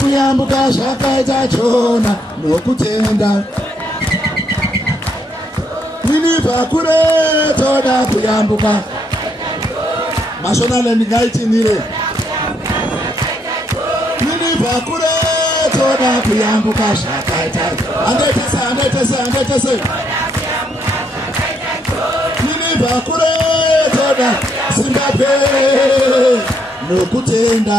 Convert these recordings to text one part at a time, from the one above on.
kuyambuka zvakaita chona nokutenda. Ninipa kure toda kuyambuka. Mashonaland ngaitinire. Ninipa kure toda kuyambuka zvakaita. Andetese. Ninipa kure toda Zimbabwe nokutenda.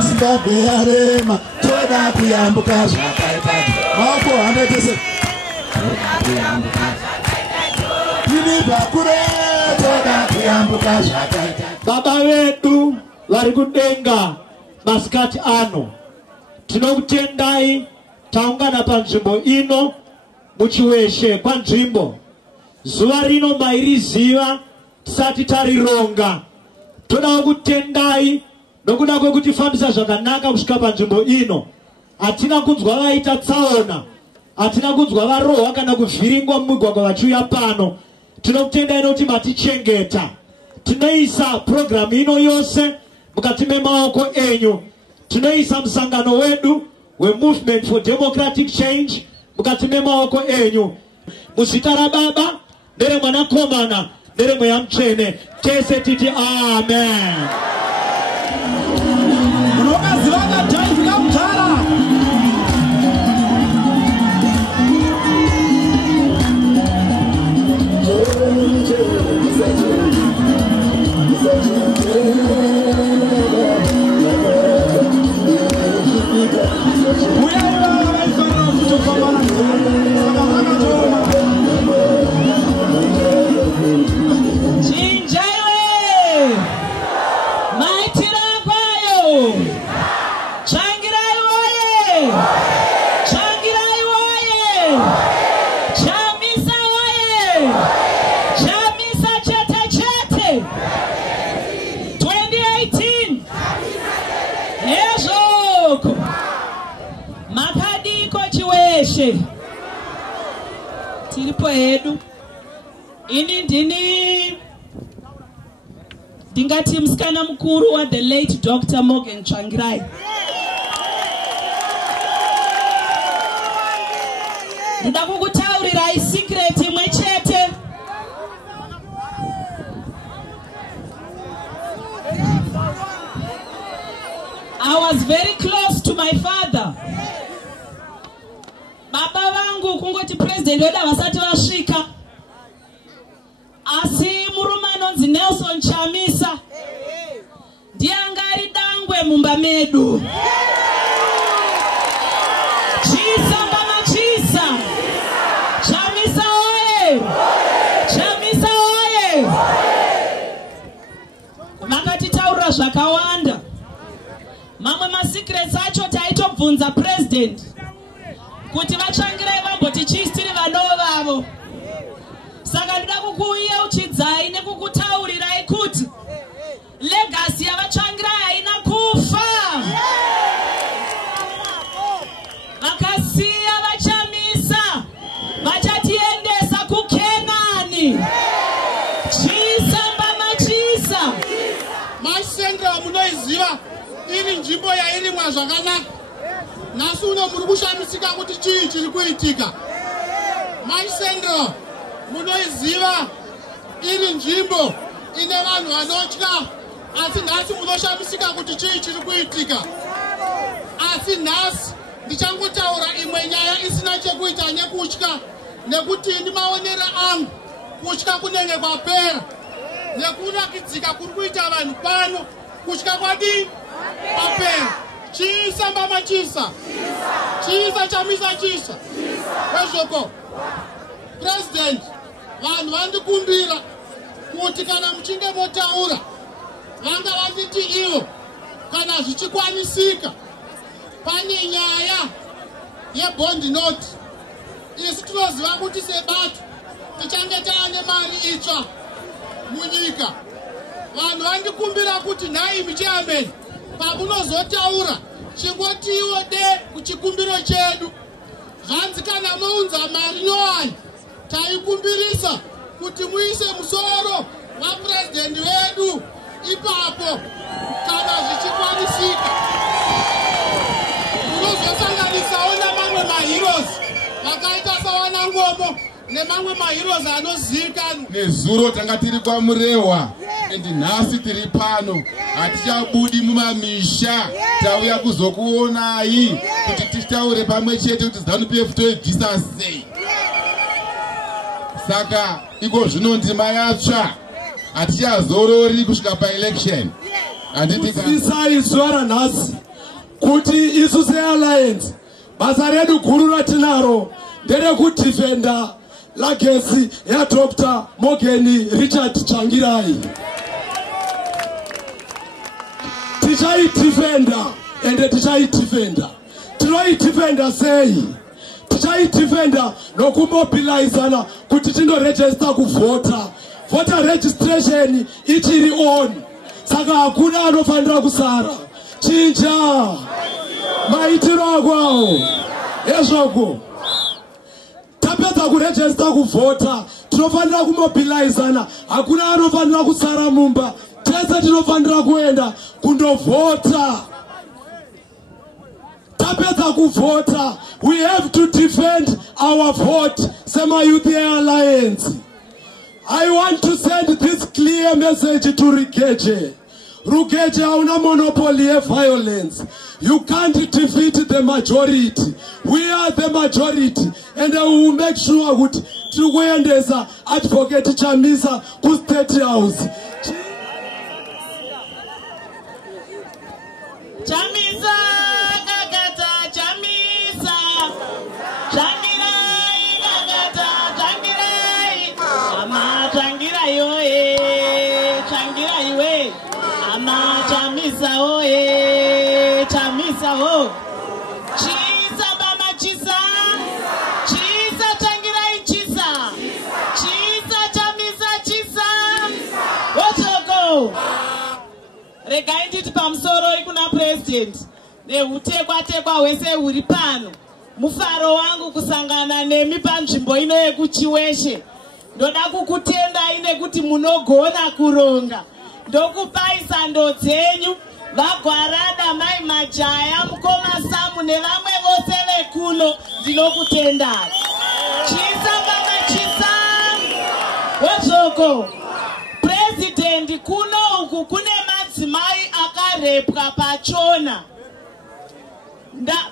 Zimbabwe yarema toda kuyambuka zvakaita. Maoko andetese. Ninipa kure toda kuyambuka zvakaita. Baba vedu vari kudenga masikati ano, tinokutendai taungana panzvimbo ino muchiweshe kwanzvimbo. Zuva rino mairiziva tisati tarironga. Toda kutendai nokuda kwekutifambisa zvakanaka kusvika panzvimbo ino. Hatina kunzwa vaita tsaona, hatina kunzwa varohwa kana kuvhiringwa mumigwagwa vachiuya pano. Tinokutendai nokuti matichengeta. Tinoisa programu ino yose mukati memaoko enyu. Tinoisa musangano wedu weMovement for Democratic Change mukati memaoko enyu. Muzita raBaba neremwanakomana neremweya mutsvene. Tese titi amen. Tiripo hedu ini ndingati musikana mukuru wa the late Dr. Morgan Tsvangirai. Ndida kukutaurirai secret imwe chete. I was very close to my father. Baba vangu kungoti president wedu vasati vasvika. Asi murume anonzi Nelson Chamisa ndiye anga ari dangwe mumba medu. Chisa mama chisa. Chamisa oye. Chamisa oye. Makatitaurira zvakawanda. Mamwe masecrets acho taitobvunza president kuti vatsvangirai vamboti chiistiri vanova vavo. Saka ndida kukuyeuchidzai nekukutaurirai kuti legacy yavatsvangirai haina kufa. Vakasiya vaChamisa vachatiendesa kuKenani. Chisa mbama chisa. Masendra munoiziva iri nzvimbo yairimwa zvakanaka. Nhasi uno muri kushamisika kuti chii chiri kuitika. Masendra munoiziva iri nzvimbo ine vanhu vanotya. Asi nhasi munoshamisika kuti chii chiri kuitika. Asi nhasi ndichangotaura imwe nyaya isina chekuita nekutya. Nekuti ini maonera angu kutya kunenge kwapera. Nekurakidzika kuri kuita vanhu pano kutya kwadii kwapera. Chisa mbama chisa. Chisa Chamisa chisa. Wezvoko president vanhu vandikumbira kuti kana muchinge motaura vanga vanditi ivo kana zvichikwanisika pane nyaya yebond note. Isu tinoziva kuti sebato tichange taane mari itsva munyika. Vanhu vandikumbira kuti nhai muchairman pamunozotaura chingotiwo de kuchikumbiro chedu. Zvanzi kana mounza mari nyowani taikumbirisa kuti muise musoro wa president wedu ipapo kana zvichikwanisika. semamwe maheroes anozivikanwa. Nezuro tanga tiri kwa Murewa. Endi nhasi tiri pano. Hatichabudi mumamisha. Tauya kuzokuonai kuti titaure pamwe chete kuti ZANU-PF toibvisa sei. Saka iko zvino ndima yatsva. Hatichazorori kusvika pa-election. Kusisai zuva ranhasi kuti isu sealliance basa redu guru ratinaro nderekudhifenda legacy yaDr. Morgan Richard Changirai. Tichaidhifenda ende tichaidhifenda. Tinoidhifenda sei? Tichaidhifenda nokumobilizana kuti tinoregister kuvhota. Voter registration ichiri on. Saka hakuna anofanira kusara. Chinja maitiro akwawo ezvoko tapedza kuregister kuvhota tinofanira kumobilizana. Hakuna anofanira kusara mumba. Tese tinofanira kuenda kundovhota. Tapedza kuvhota, we have to defend our vote Sema Youth Alliance. I want to send this clear message to Rugeje. Rugeje hauna monopoly of violence. You can't defeat the majority. We are the majority, and we will make sure that Tukuendesa Advocate Chamisa ku State House. Chamisa, Gagata, Chamisa, Changirai, Gagata, Changirai, Ama Changirai, oe, Changirai, oe, Ama Chamisa, oe, Chamisa, oe, Chisa, Bama, Chisa, Chisa, Changirai, Chisa, Chisa, Chamisa, Chisa, Otoko. Regai nditi pamusoro ikuna president neutekwa hwese huri pano. Mufaro wangu kusangana nemi panzvimbo ino yekuChiweshe. Ndoda kukutendai nekuti munogona kuronga. Ndokupai sando dzenyu vaGwarada, mai Majaya, mukoma Samu nevamwe vose vekuno. Ndinokutendai. Chisa baba Chisa. Wozoko. President kuno uku kune madzimai akarepwa pachona.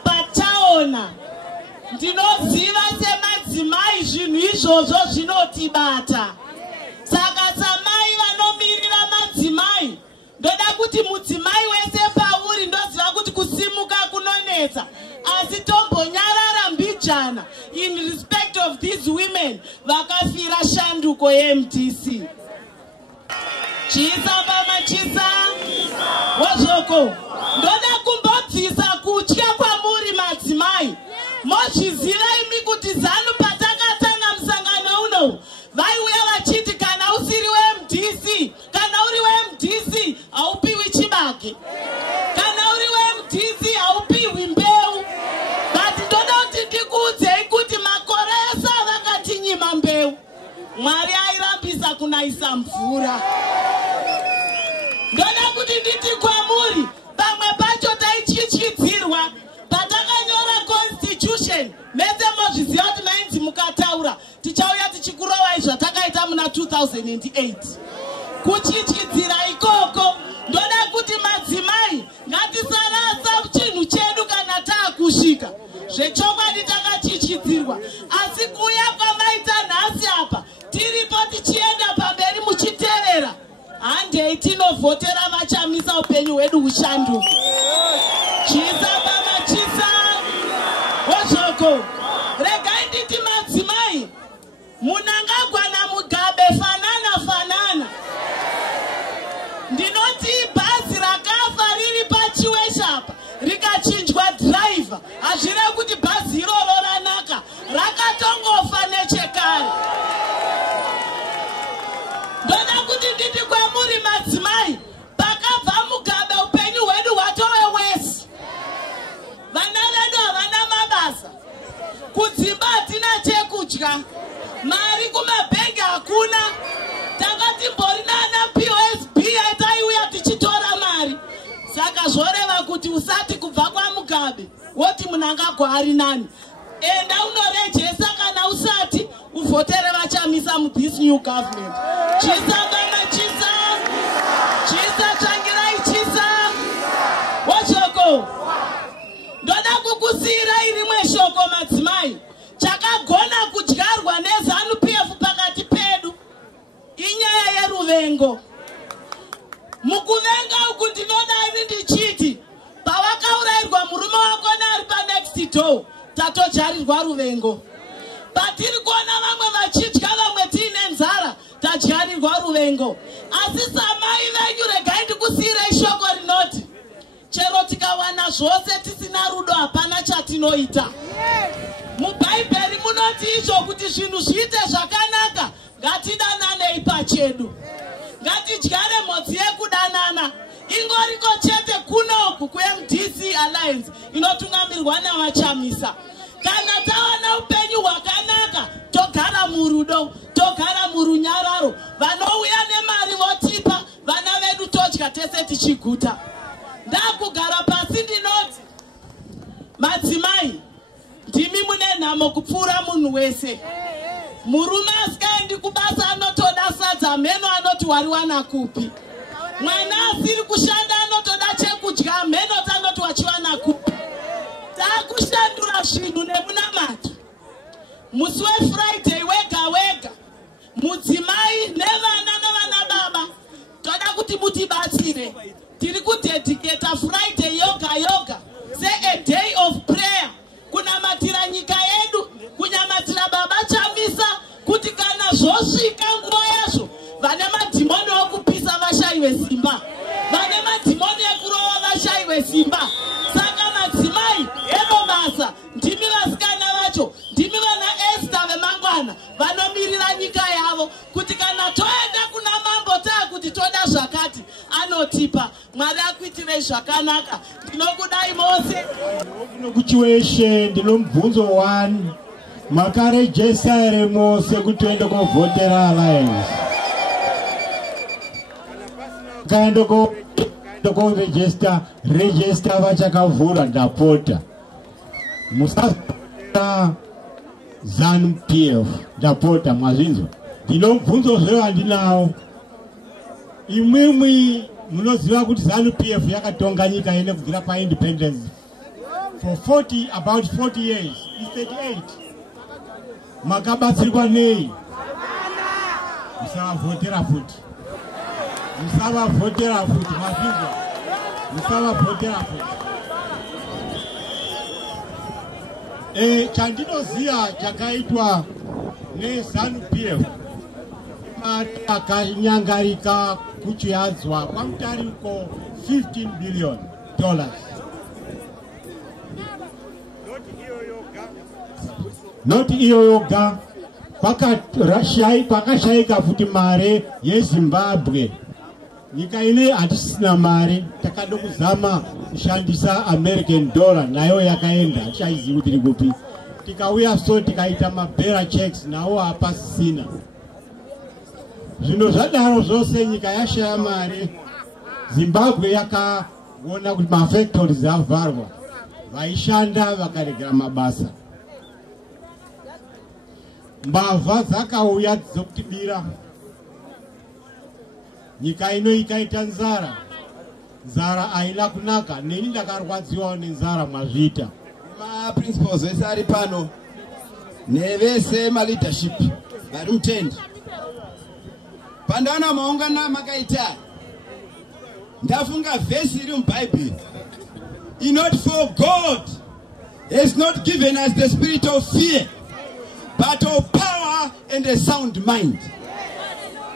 Pataona. Ndinoziva semadzimai zvinhu izvozvo zvinotibata. Saka samai vanomirira madzimai. Ndoda kuti mudzimai wese pauri ndoziva kuti kusimuka kunonetsa. Asi tombonyarara mbijana in respect of these women vakafira shanduko yeMDC. Chisa baba Chisa. Wozoko. Ndoda kumbobvisa kutya kwamuri madzimai. Mozviziva imi kuti ZANU patakatanga musangano uno vaiuya vachiti kana usiri weMDC, kana uri weMDC haupiwi chibage, kana uri weMDC haupiwi mbeu. But ndoda kuti ndikuudzei kuti makore ese vakatinyima mbeu, Mwari airambisa kunaisa mvura. Ndoda kuti nditi kwamuri pamwe pacho taichityidzirwa patakanyora constitution. Mese mozviziva kuti mainzi mukataura tichauya tichikurovai zvatakaita muna 2008. Kuchityidzira ikoko. Ndoda kuti madzimai ngatisarasa chinhu chedu kana taakusvika. Zvechokwadi takachityidzirwa. Asi kuya kwamaita nhasi apa tiripo tichienda pamberi muchitevera. Handei tinovhotera vaChamisa upenyu hwedu hushanduke. Chisa baba Chisa. Wozoko. Regai nditi madzimai munangagwana Mugabe fanana. Ndinoti bhazi rakafa riri paChiweshe apa rikachinjwa driver. Hazvire kuti bhazi iroro ranaka, rakatongofa nechekare. Ndoda kuti nditi kwamuri madzimai pakabva Mugabe upenyu hwedu hwatove wese. Vana vedu havana mabasa, kudzimba hatina chekudya, mari kumabhengi hakuna. Takati mbori nana POSB ataiuya tichitora mari. Saka zvoreva kuti usati kubva kwa Mugabe woti munangagwa ari nani. Enda unorejesa kana usati muvhotere vachamisa this new government. Chisa bana chisa. Chisa changirai chisa. Washoko. Ndoda kukusira irimwe shoko madzimai. Chakagona kudyarwa neZANU PF pakati pedu. Inyaya yeruvengo. Mukuvenga uku ndinoda ndichiti. Pawakaurairwa murume wako nari pa next door. Tatojarirwa ruvengo. Patiri kuona vamwe vachidya vamwe tiine nzara tadyarirwa ruvengo. Asi samai venyu regai ndikusiyirei shoko rinoti chero tikawana zvose tisina rudo hapana chatinoita. Mubhaibheri munoti izvo kuti zvinhu zviite zvakanaka ngatidananei pachedu. Ngatidyare mhodzi yekudanana. Ingoriko chete kunoku kuMDC Alliance inotungamirirwa navachamisa. Kana tawana upenyu hwakanaka togara murudo, togara murunyararo. Vanouya nemari votipa, vana vedu todya tese tichiguta. Ndakugara pasi ndinoti madzimai ndimi mune nhamo kupfuura munhu wese. Murume asikaendi kubasa anotoda sadza, mheno anoti wariwana kupi. Mwana asiri kushanda anotoda chekudya, mheno tanoti wachiwana kupi. Takushandura zvinhu nemunamato. Musi weFriday wega wega mudzimai nevana navana baba toda kuti mutibatsire. Tiri kudedicata Friday yoga yoga say a day of prayer kunamatira nyika yedu, kunyamatira baba chamisa kuti kana zvosvika nguva yazvo vane madhimoni okupisa vashaiwe simba, vane madhimoni ekurova vashaiwe simba. Saka madzimai ebobasa ndimi vasikana vacho, ndimi vana Esther vemangwana vanomirira nyika yavo kuti kana toenda kuna mambo taakuti toda zvakati anotipa. Mwari akuitirei zvakanaka. Ndinokudai mose. Kuchiweshe ndinomubvunzo 1. Makarejesta here mose kuti tuende kovhotera Alliance? Kaenda koregesta, regesta vachakavhura ndapota. Musasa ZANU PF ndapota mazvinzwa. Ndinomubvunzo zvewa ndinawo. Imwimwi munoziva kuti ZANU PF yakatonga nyika ine kubvira paindependence for about 40 years. Is 38. Makabatsirwa nei? Musavhotera futi. Musavavhotera futi mazvinzwa. Musavavhotera futi. Chandinoziva chakaitwa neZANU PF mari akanyangarika kuchiadzwa kwamutariko $15 billion. Not iyo yoga, pakashaika futi mare yeZimbabwe. Nyika ine hatisina mare, takada kuzama kushandisa American dollar, nayo yakaenda, hatichaizivi kuti kupi. Tikauya so tikaita mabera checks, nawo hapasisina. Zvino zvadaro zvose nyika yashaya mare. Zimbabwe yakaona kuti mafactories avharwa, vaishanda vakaregera mabasa. Mbavha dzakauya dzokutibira. Nyika ino ikaita nzara. Nzara haina kunaka. Neni ndakarwadziwa nenzara mwazviita. Principles vese ari pano nevese leadership vari mutendi. Pandaona maungano makaita ndafunga vhesi iri muBhaibheri inoti for God has not given us the spirit of fear but of power and a sound mind.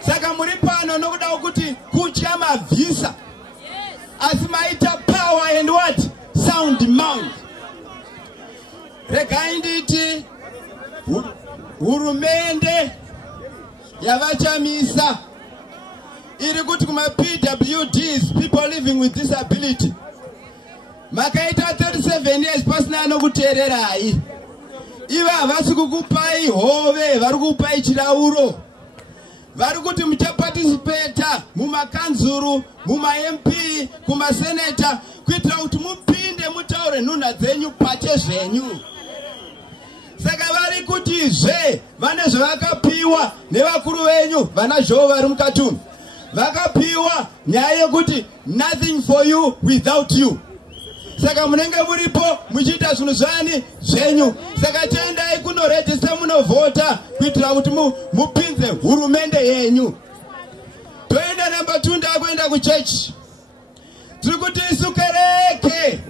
Saka muri pano nokuda kuti kutya mabvisa asi maita power and what? Sound mind. Regai nditi hurumende yavachamisa iri kuti kuma PWDs, people living with disability, makaita 37 years pasina anokuteererai. Iva havasi kukupai hove, vari kukupai chirauro. Vari kuti muchaparticipata mumakanzuru, mumaMP, kumaseneta kuitira kuti mupinde mutaure nhunha dzenyu pache zvenyu. Saka vari kuti zve vane zvavakapiwa nevakuru venyu vana zhovo vari mukatumu. Vakapiwa nyaya yekuti nothing for you without you. Saka munenge muripo muchiita zvinhu zvani zvenyu. Saka tendai kunorejista munovhota kuitira kuti mupinze hurumende yenyu. Toenda number 2 ndakuenda kuchechi. Tiri kuti isu kereke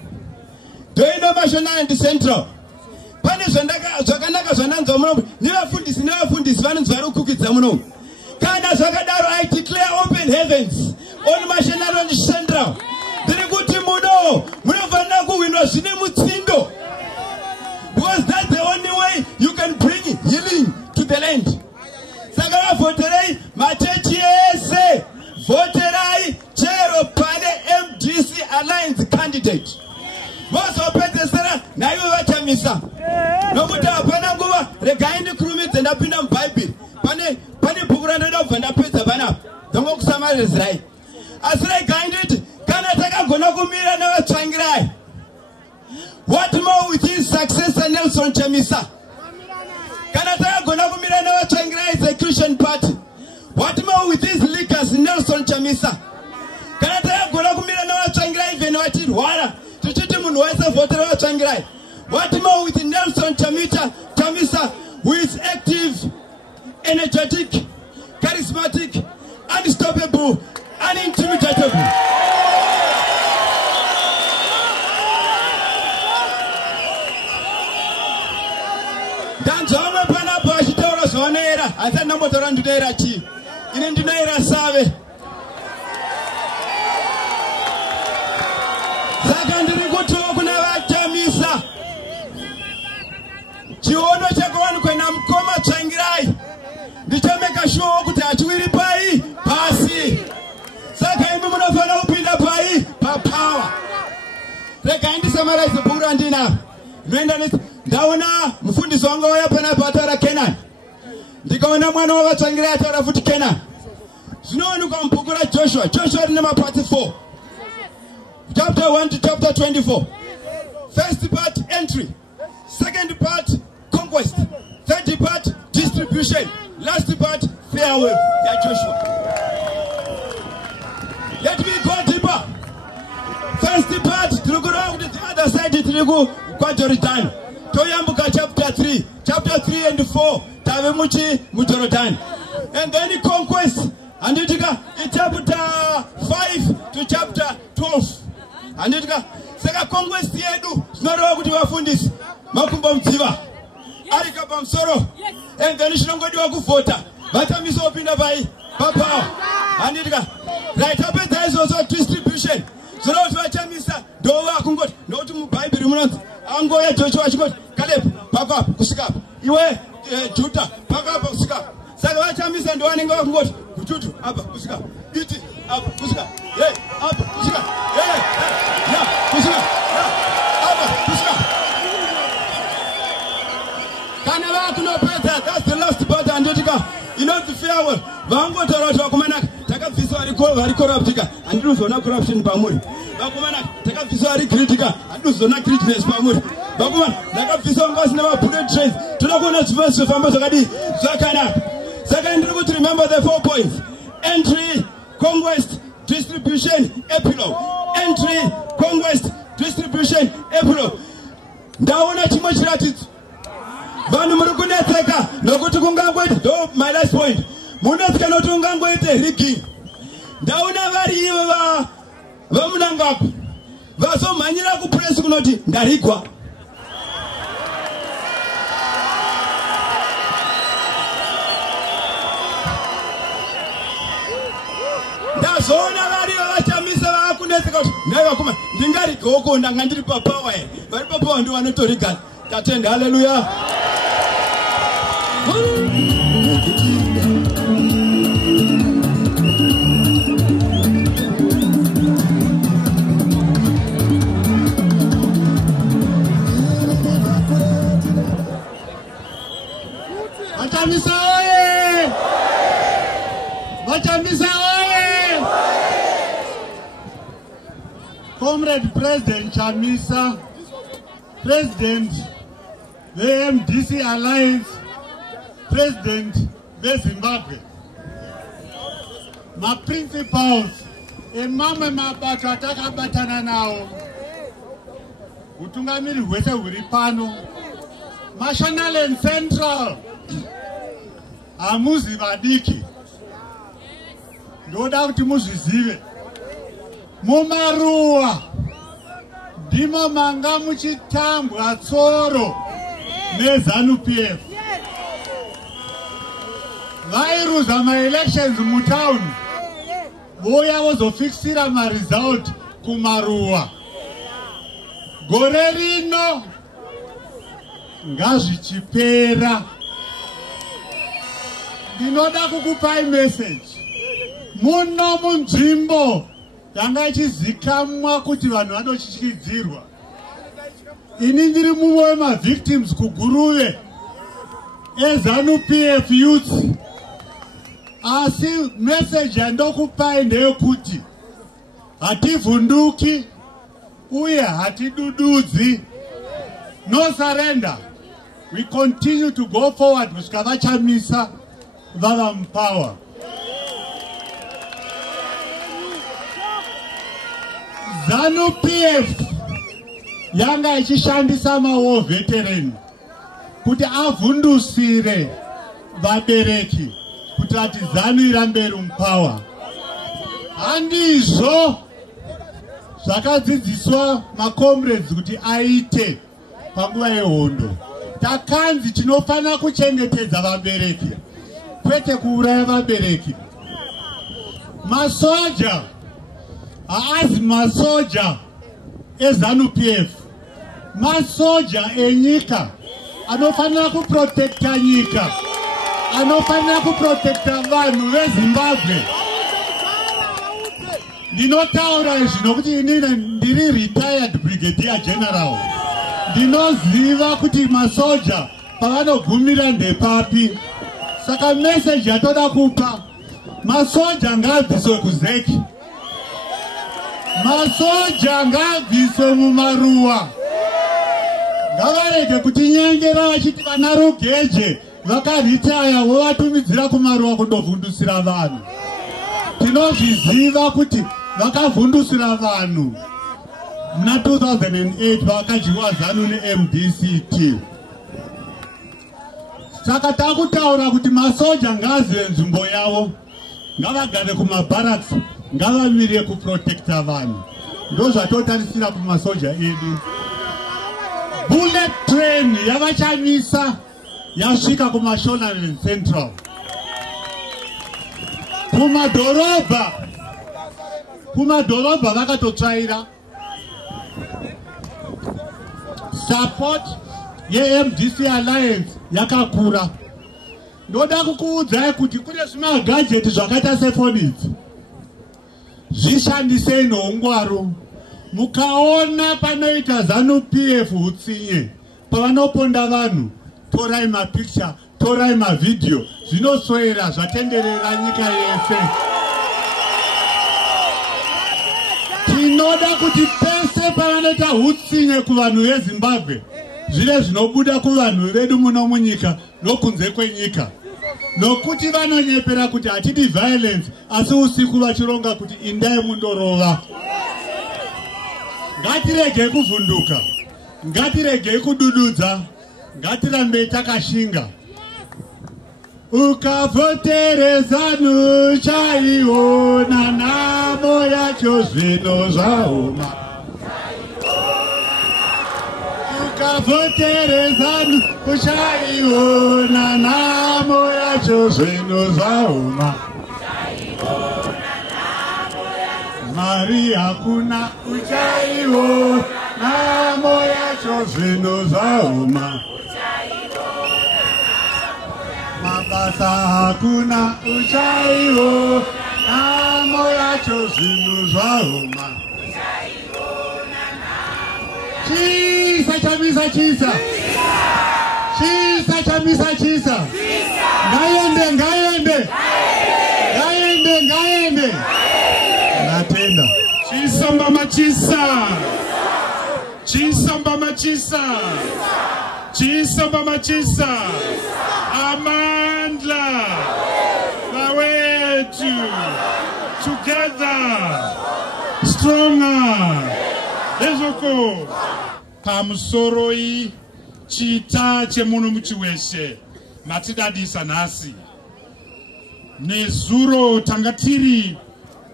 toenda National and Central. Pane zvakanaka zvananzwa muno nevafundisi vanonzi vari kukukidza muno. Kana zvakadaro I declare open heavens on National and Central. Tiri kuti muno munofanira kuwinwa zvine mutsindo. Because that's the only way you can bring healing to the land. Saka vavhoterei machechi ese. Voterai chero pane MDC Alliance candidate. Vozopedzesera naivo vachamisa. Nokuti hapana nguva regai ndikurumidze ndapinda mubhaibheri. Pane bhuku randoda kubva ndapedza panapa. Ndongo kusamarizirai. Asi regai nditi kana takagona kumira nevatsvangirai. What more with his successor Nelson Chamisa? Kana takagona kumira nevatsvangirai is a Christian party. What more with his leaders Nelson Chamisa? Kana takagona kumira nevatsvangirai even vatirwara. Tuchiti munhu wese vhotera vatsvangirai. What more with Nelson Chamisa, who is active, energetic, charismatic, unstoppable, unintimidatable. Danzoma panapa achitaura zvanoera, asi ndambotaura ndinoera chii. Ine ndinoera save. Saka ndiri kutiwo kuna vachamisa. Chiono chakawanikwa namukoma Tsvangirai ndichameka sure kuti hachiwiri pai pasi. Saka imi munofanira kupinda pai papower. Regai ndisamarize bhuku randinaro. Ndaona mufundisi wangu wauya panapa ataura Kenani. Ndikaona mwana wavatsvangirai ataura futi Kenani. Zvinowanikwa mubhuku raJoshua. Joshua rine mapati 4. Chapter 1 to chapter 24. First part entry. Second part conquest. Third part distribution. Last part farewell. Yeah, Joshua. Let me go deeper. First part to go around the other side to go Jordan. Toyambuka chapter 3. Chapter 3 and 4. Tavemuchi Jordan. And then conquest. And it chapter 5 to chapter 12. And it saka conquest yedu zvinorowa kuti vafundisi makumba mudziva ari kapamsoro. And then shinongodiwa kuvhota vatamisa opinda pai papower. And it right apedza izvozvo distribution zvinova kuti vachamisa ndova kungoti nokuti mubhaibheri munonzi angoya Joshua achingoti Caleb paka apa kusvika apa iwe Judah paka apa kusvika apa. Saka vachamisa ndovanenge vakungoti kututu apa kusvika apa iti apa kusvika hey apa kusvika hey ya kusvika ya apa kusvika. Kana vakunopedza that's the last part andotika inonzi farewell. Vangotaura kuti vakomanaka takabvisa vari corruptika handiri kuzoona corruption pamuri. Vakomanaka takabvisa vari greedika handiri kuzoona greediness pamuri. Vakomana ndakabvisa vanga vasina mabullet trains toda kuona zvifamba zvifamba zvakadii zvakanaka. Saka ndiri kuti remember the 4 points. Entry, conquest, distribution, epilogue. Entry, conquest, distribution, epilogue. Ndaona chimwe chiratidzo. Vanhu muri kunetseka nokuti kungangoita ndo my last point. Munetseka nokuti kungangoite rigging. Ndaona vari ivo vamunangagwa vazomhanyira kupress kunoti ndarigwa. Ndazoona varivo vachamisa vakunetseka kuti ndaivakuma ndingarigoko ndanga ndiri papower here. Vari papower ndo vanotoriga. Tatenda haleluya. Vachamisa oye! Vachamisa oye! Comrade President Chamisa, President the MDC Alliance President beZimbabwe. My principals, emamwe mabato atakabatana nawo. Utungamiri hwese huri pano. National and Central. Amuzi vadiki. Ndoda kuti muzvizive. Mumaruwa. Ndimo manga muchitambwa tsoro neZANU-PF. Vairuza ma-elections mutown. Voya vozofixira ma-result kumaruwa. Gore rino ngazvichipera. Ndinoda kukupai message. Muno munzvimbo yanga ichizikamwa kuti vanhu vanotyityidzirwa. Ini ndiri mumwe wema-victims kuGuruve eZANU-PF youth. Asi message yandokupai ndeyekuti hativhunduki uye hatidududzi. No surrender. We continue to go forward kusvika vachamisa vava mupower. ZANU-PF yanga ichishandisa ma-war veteran kuti avhundusire vabereki kuti vati ZANU irambe iri mupower. Handizvo zvakadzidziswa macomrades kuti aite panguva yehondo. Takanzi tinofana kuchengetedza vabereki, kwete kuuraya vabereki. Masoja haazi masoja eZANU-PF, masoja enyika anofanira kuprotekta nyika, anofanira kuprotekta vanhu veZimbabwe. Ndinotaura zvino kuti inini ndiri retired brigadier general. Ndinoziva kuti masoja pavanogumira ndepapi. Saka message yatoda kupa, masoja ngabviswe kuZeki. Masoja ngabviswe mumaruwa. Ngavarege kuti nyengera vachiti vana Rugeje vakaritaya vovatumidzira kumaruwa kundovhundusira vanhu. Tinozviziva kuti vakavhundusira vanhu muna 2008 vakadyiwa ZANU neMDCT. Saka takutaura kuti masoja ngazive nzvimbo yavo, ngavagare kumabarracks, ngavamirire kuprotekta vanhu. Ndozvatotarisira kumasoja edu. Bullet train yavachamisa yasvika kuMashonaland Central. Kumadhorobha vakatotsvaira. Support yeMDC Alliance yakakura. Ndoda kukuudzai kuti kune zvimagajeti zvakaita sefoni idzi. Zvishandisei noungwaru. Mukaona panoita ZANU-PF hutsinye, pavanoponda vanhu, torai mapicture, torai mavideo, zvinoswera zvatenderera nyika yese. Tinoda kuti pese pavanoita hutsinye kuvanhu veZimbabwe, zvive zvinobuda kuvanhu vedu muno munyika nokunze kwenyika. Nokuti vanonyepera kuti hatidi violence, asi usiku vachironga kuti indai mundorova. Ngatiregei kuvhunduka, ngatiregei kudududza, ngatirambei takashinga. Ukavhotere ZANU chaiona namo yacho zvino zvaoma. Ukavhotere ZANU chaiona namo yacho zvino zvaoma. Mari hakuna uchaiona namo yacho zvino zvaoma. Mabasa hakuna uchaiona namo yacho zvino zvaoma. Chisa chamisa chisa. Chisa chamisa chisa. Ngayende ngayende. Ngayende ngayende. Natenda. Chisamba machisa. Chisamba machisa. Chisa Mama Chisa. Amandla. Bawetu. Together. Stronger. Ezoko. Pamusoroi. Chita chemuno muchiweshe. Matidadisa nasi. Nezuro tangatiri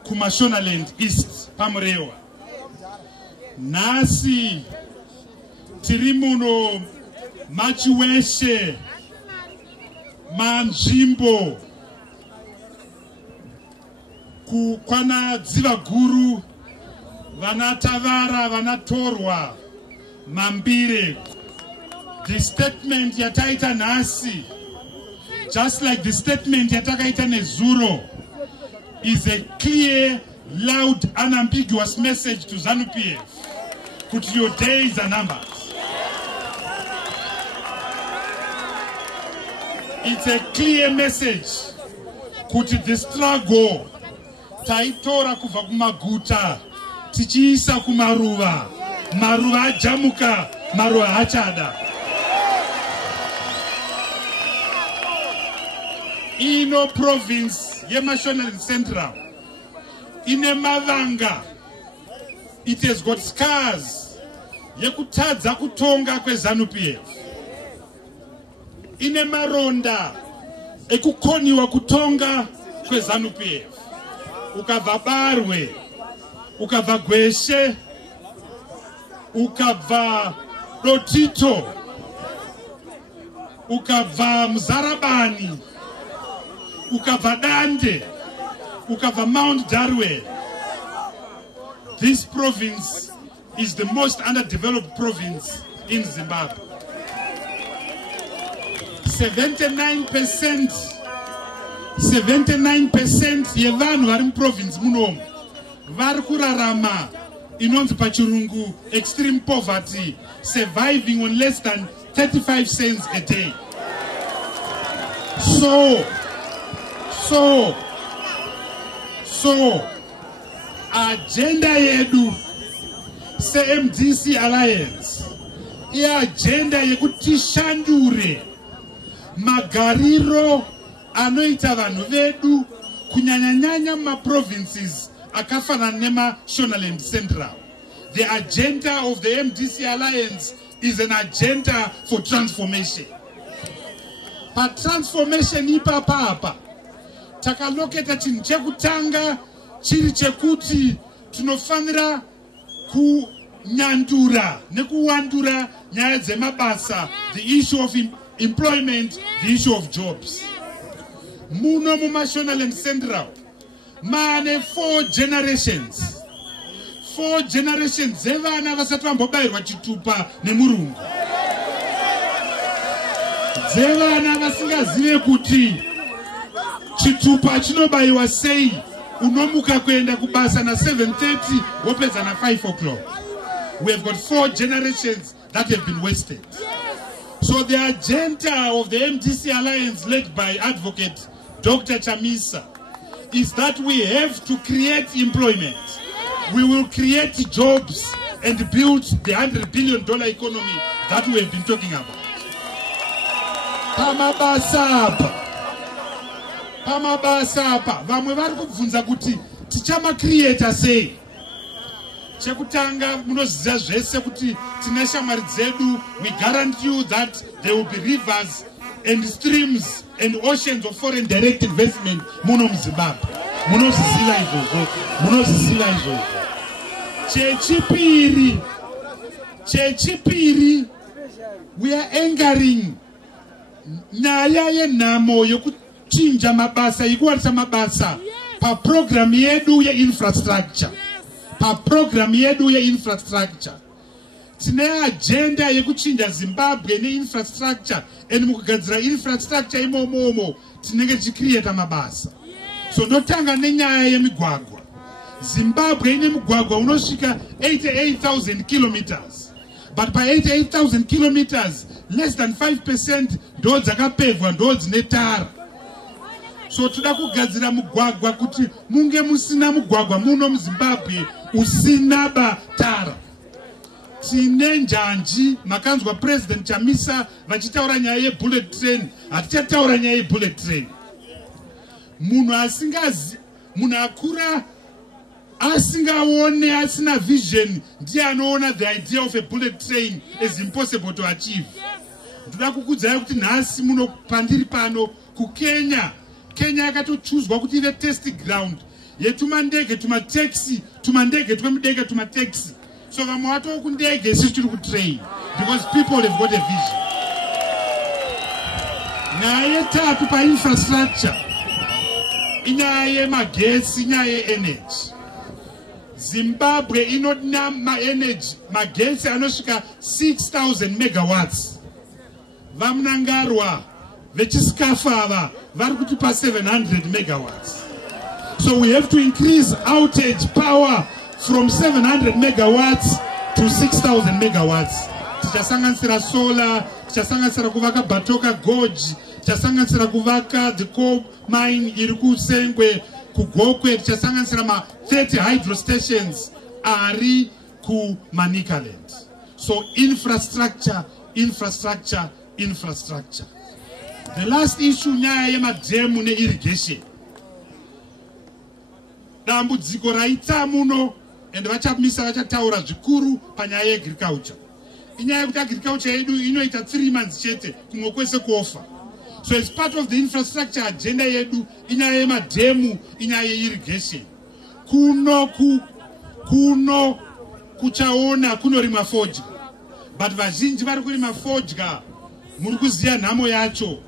kuMashonaland East pamurewa. Nasi tirimuno machiweshe manzvimbo kukwana dziva guru vanatavara vanatorwa mambire. The statement yataita nasi, just like the statement yatakaita nezuro, is a clear, loud, unambiguous message to ZANU-PF. Put your days and numbers. It's a clear message. Put the struggle. Taitora kuva kumaguta. Tichiisa kumaruva. Maruva jamuka. Maruva hachada. Ino province yeMashonaland Central. Ine Mavanga. It has got scars. Yekutadza kutonga kwe ZANU-PF. Ine Maronda. Ekukoniwa kutonga kwe ZANU-PF. Ukava Barwe. Ukava Gweshe. Ukava Lotito. Ukava Mzarabani. Ukava Dande. Ukava Mount Darwe. This province is the most underdeveloped province in Zimbabwe. 79% yevanhu vari muprovince munomu vari kurarama inonzi pachirungu extreme poverty, surviving on less than 35 cents a day. So agenda yedu se-MDC Alliance agenda yekuti shandure magariro anoita vanhu vedu kunyanyanyanya ma-provinces akafanana neMashonaland Central. The agenda of the MDC Alliance is an agenda for transformation. But transformation ipapa takaloketa chinhu chekutanga chiri chekuti tinofanira kunyandura nekuwandura nyaya dzemabasa, the issue of employment, the issue of jobs. Muno muMashonaland Central mane 4 generations dzevana vasati vambobayirwa chitupa nemurungu, dzevana vasingazive kuti chitupa chinobayiwa sei. Unomuka kuenda kubasa na 7:30 wopedza na 5 o'clock. We have got 4 generations that have been wasted. So the agenda of the MDC Alliance, led by Advocate Dr. Chamisa, is that we have to create employment. We will create jobs and build the $100 billion economy that we have been talking about. Pamabasa vamwe vari kubvunza kuti tichama creator sei. Chekutanga munoziva zvese kuti tina shamwari dzedu. We guarantee you that there will be rivers and streams and oceans of foreign direct investment muno muZimbabwe. Munozviziva izvozvo. Chechipiri, we are angering nyaya yenhamo yekuchinja mabasa, yekuwanisa mabasa paprogram yedu yeinfrastructure. Tine agenda yekuchinja Zimbabwe neinfrastructure, and mukugadzira infrastructure imomo tinenge tichicreata mabasa. So ndotanga nenyaya yemigwagwa. Zimbabwe ine mugwagwa unosvika 88,000 kilometers. But by 88,000 kilometers, less than 5% ndo dzakapevwa, ndo dzine tara. So toda kugadzira mugwagwa kuti munge musina mugwagwa muno muZimbabwe usina tara. tine njanji makanzwa President Chamisa vachitaura nyaya yebullet train. Hatichataura nyaya yebullet train. Munhu akura asingaone asina vision ndiye anoona the idea of a bullet train is impossible to achieve. Ndoda kukudzai kuti nhasi muno pandiri pano kuKenya. Kenya yakatochuzwa kuti ive test ground yetumandege tumataxi tumandege twemudege tumataxi. So vamwe vatoo kundege isi tiri kutrain because people have got a vision. Nyaya yetatu painfrastructure inyaya yemagetsi, inyaya yeenergy. Zimbabwe inodina energy magetsi anosvika 6,000 megawatts. Vamunangarwa vechikafa ava vari kutipa 700 megawatts. So we have to increase outage power from 700 megawatts to 6,000 megawatts. Tichasanganisira solar, tichasanganisira kuvaka Batoka Gorge, tichasanganisira kuvaka the coal mine iri kuSengwe, kuGokwe, tichasanganisira ma 30 hydro stations ari kuManikaland. So infrastructure. The last issue nyaya yemadhemu neirrigation. Dambudziko raita muno and vachamisa vachataura zvikuru panyaya yeagriculture. Inyaya yekuti agriculture yedu inoita 3 months chete kumwe kwese kuofa. So it's part of the infrastructure agenda yedu inyaya yemadhemu, inyaya yeirrigation. Kuno kuchaona kunorimwa fodya. But vazhinji vari kurima fodya muri kuziya nhamo yacho.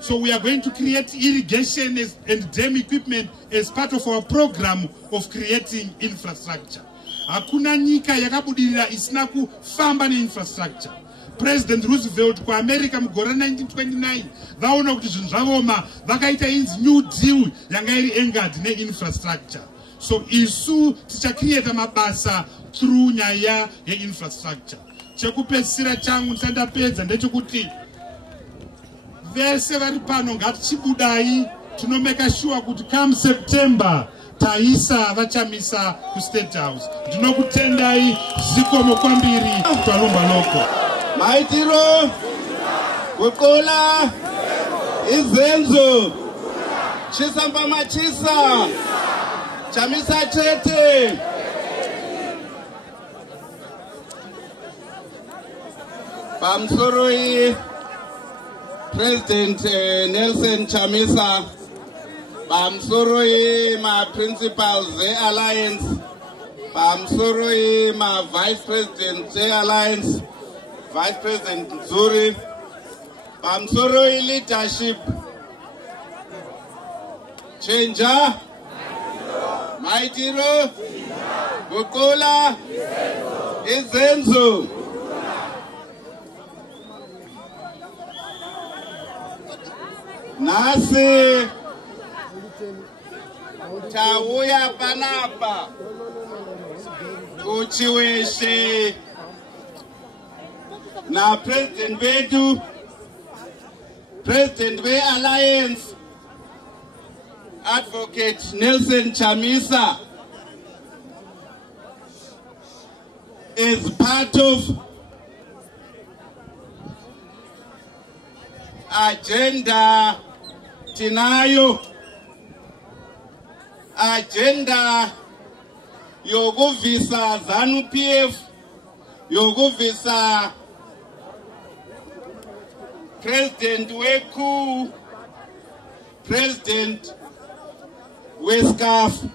So we are going to create irrigation and dam equipment as part of our program of creating infrastructure. Hakuna nyika yakabudirira isina kufamba neinfrastructure. President Roosevelt kuAmerica mugore 1929 vaona kuti zvinhu zvavoma vakaita inzi New Deal yanga iri engard neinfrastructure. So isu tichacreata mabasa through nyaya yeinfrastructure. Chekupedzisira changu ndisandapedza ndechekuti vese vari pano ngatichibudai tinomeka sure kuti come September taisa vachamisa kuState House. Ndinokutendai zikomo kwambiri twalumba loko. Maitiro Kukola Izenzo Chisamba Machisa Chamisa Chete. Bamsoroi President Nelson Chamisa, Bamsoroi my principals the alliance, Bamsoroi my Vice President the alliance, Vice President Zuri, Bamsoroi leadership, Changer, Maitiro, Bukola, Izenzo. Nasi tauya panapa uchiweshe na President wetu, President we Alliance, Advocate Nelson Chamisa is part of agenda tinayo, agenda yokuvisa ZANU-PF, yokuvisa President weku, President weSCAF.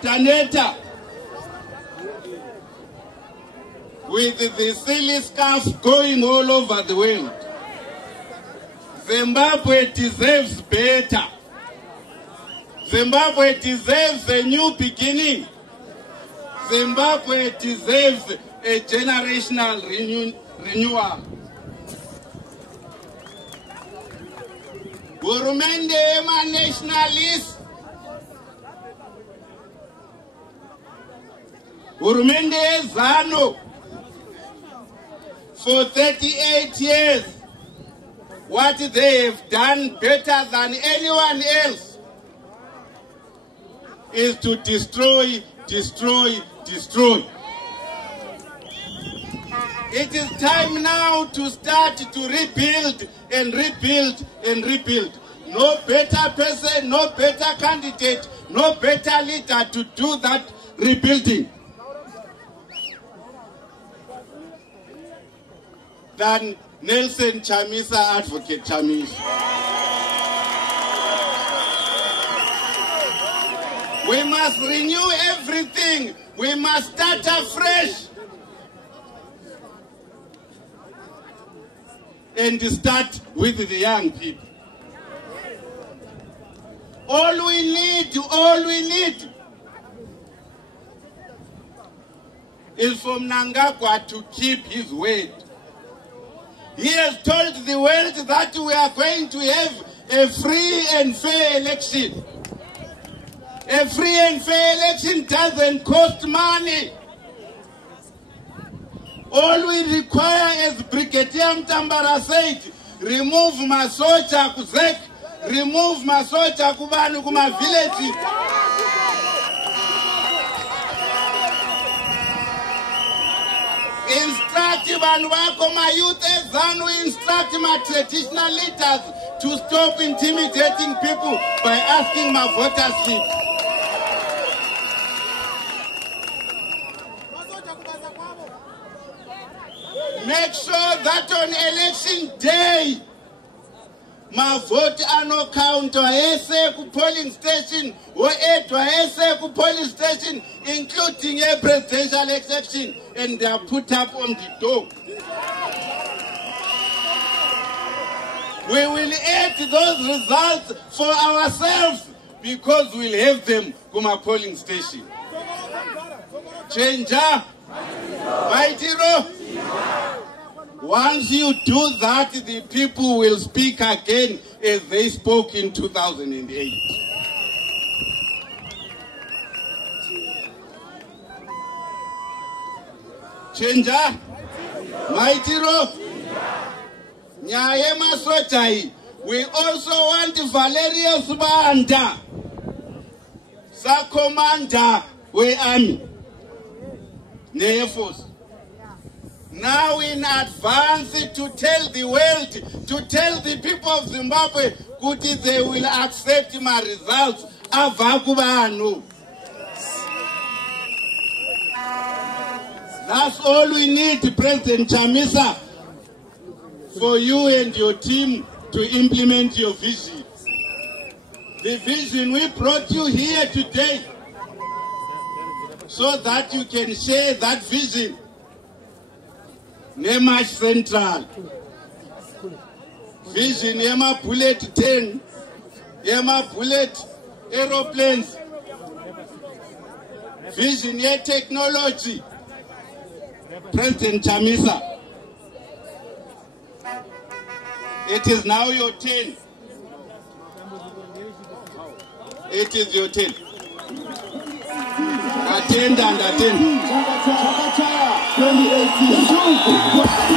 Taneta with the silly scarf going all over the world. Zimbabwe deserves better. Zimbabwe deserves a new beginning. Zimbabwe deserves a generational renewal. Hurumende ema nationalist. Hurumende ZANU. For 38 years, what they have done better than anyone else is to destroy, destroy, destroy. It is time now to start to rebuild and rebuild and rebuild. No better person, no better candidate, no better leader to do that rebuilding than Nelson Chamisa, Advocate Chamisa. We must renew everything. We must start afresh. And start with the young people. All we need is for Mnangagwa to keep his word. He has told the world that we are going to have a free and fair election. A free and fair election doesn't cost money. All we require, as Brigadier Mtambara said, remove masocha kuzek, remove masocha kubanu kuma village. Instruct Banwako, my youth, Zanu, instruct my traditional leaders to stop intimidating people by asking my voters slip. Make sure that on election day, my vote are no count or essay ku polling station or eight or essay ku polling station, including a presidential election, and they are put up on the door. We will add those results for ourselves because we'll have them to my polling station. Changer, Maitiro. Once you do that, the people will speak again as they spoke in 2008. Changer, Maitiro, Nyayema Sochai. We also want Valerius Banda, Commander, we army, Air Force. Now in advance to tell the world, to tell the people of Zimbabwe, they will accept my results. Avakubanu. That's all we need, President Chamisa, for you and your team to implement your vision. The vision we brought you here today so that you can share that vision. Nemash Central. Vision, Yema Bullet 10, Yema Bullet aeroplanes. Vision, Ye technology. President Chamisa. It is now your turn. It is your turn. Attend and attend. 2018.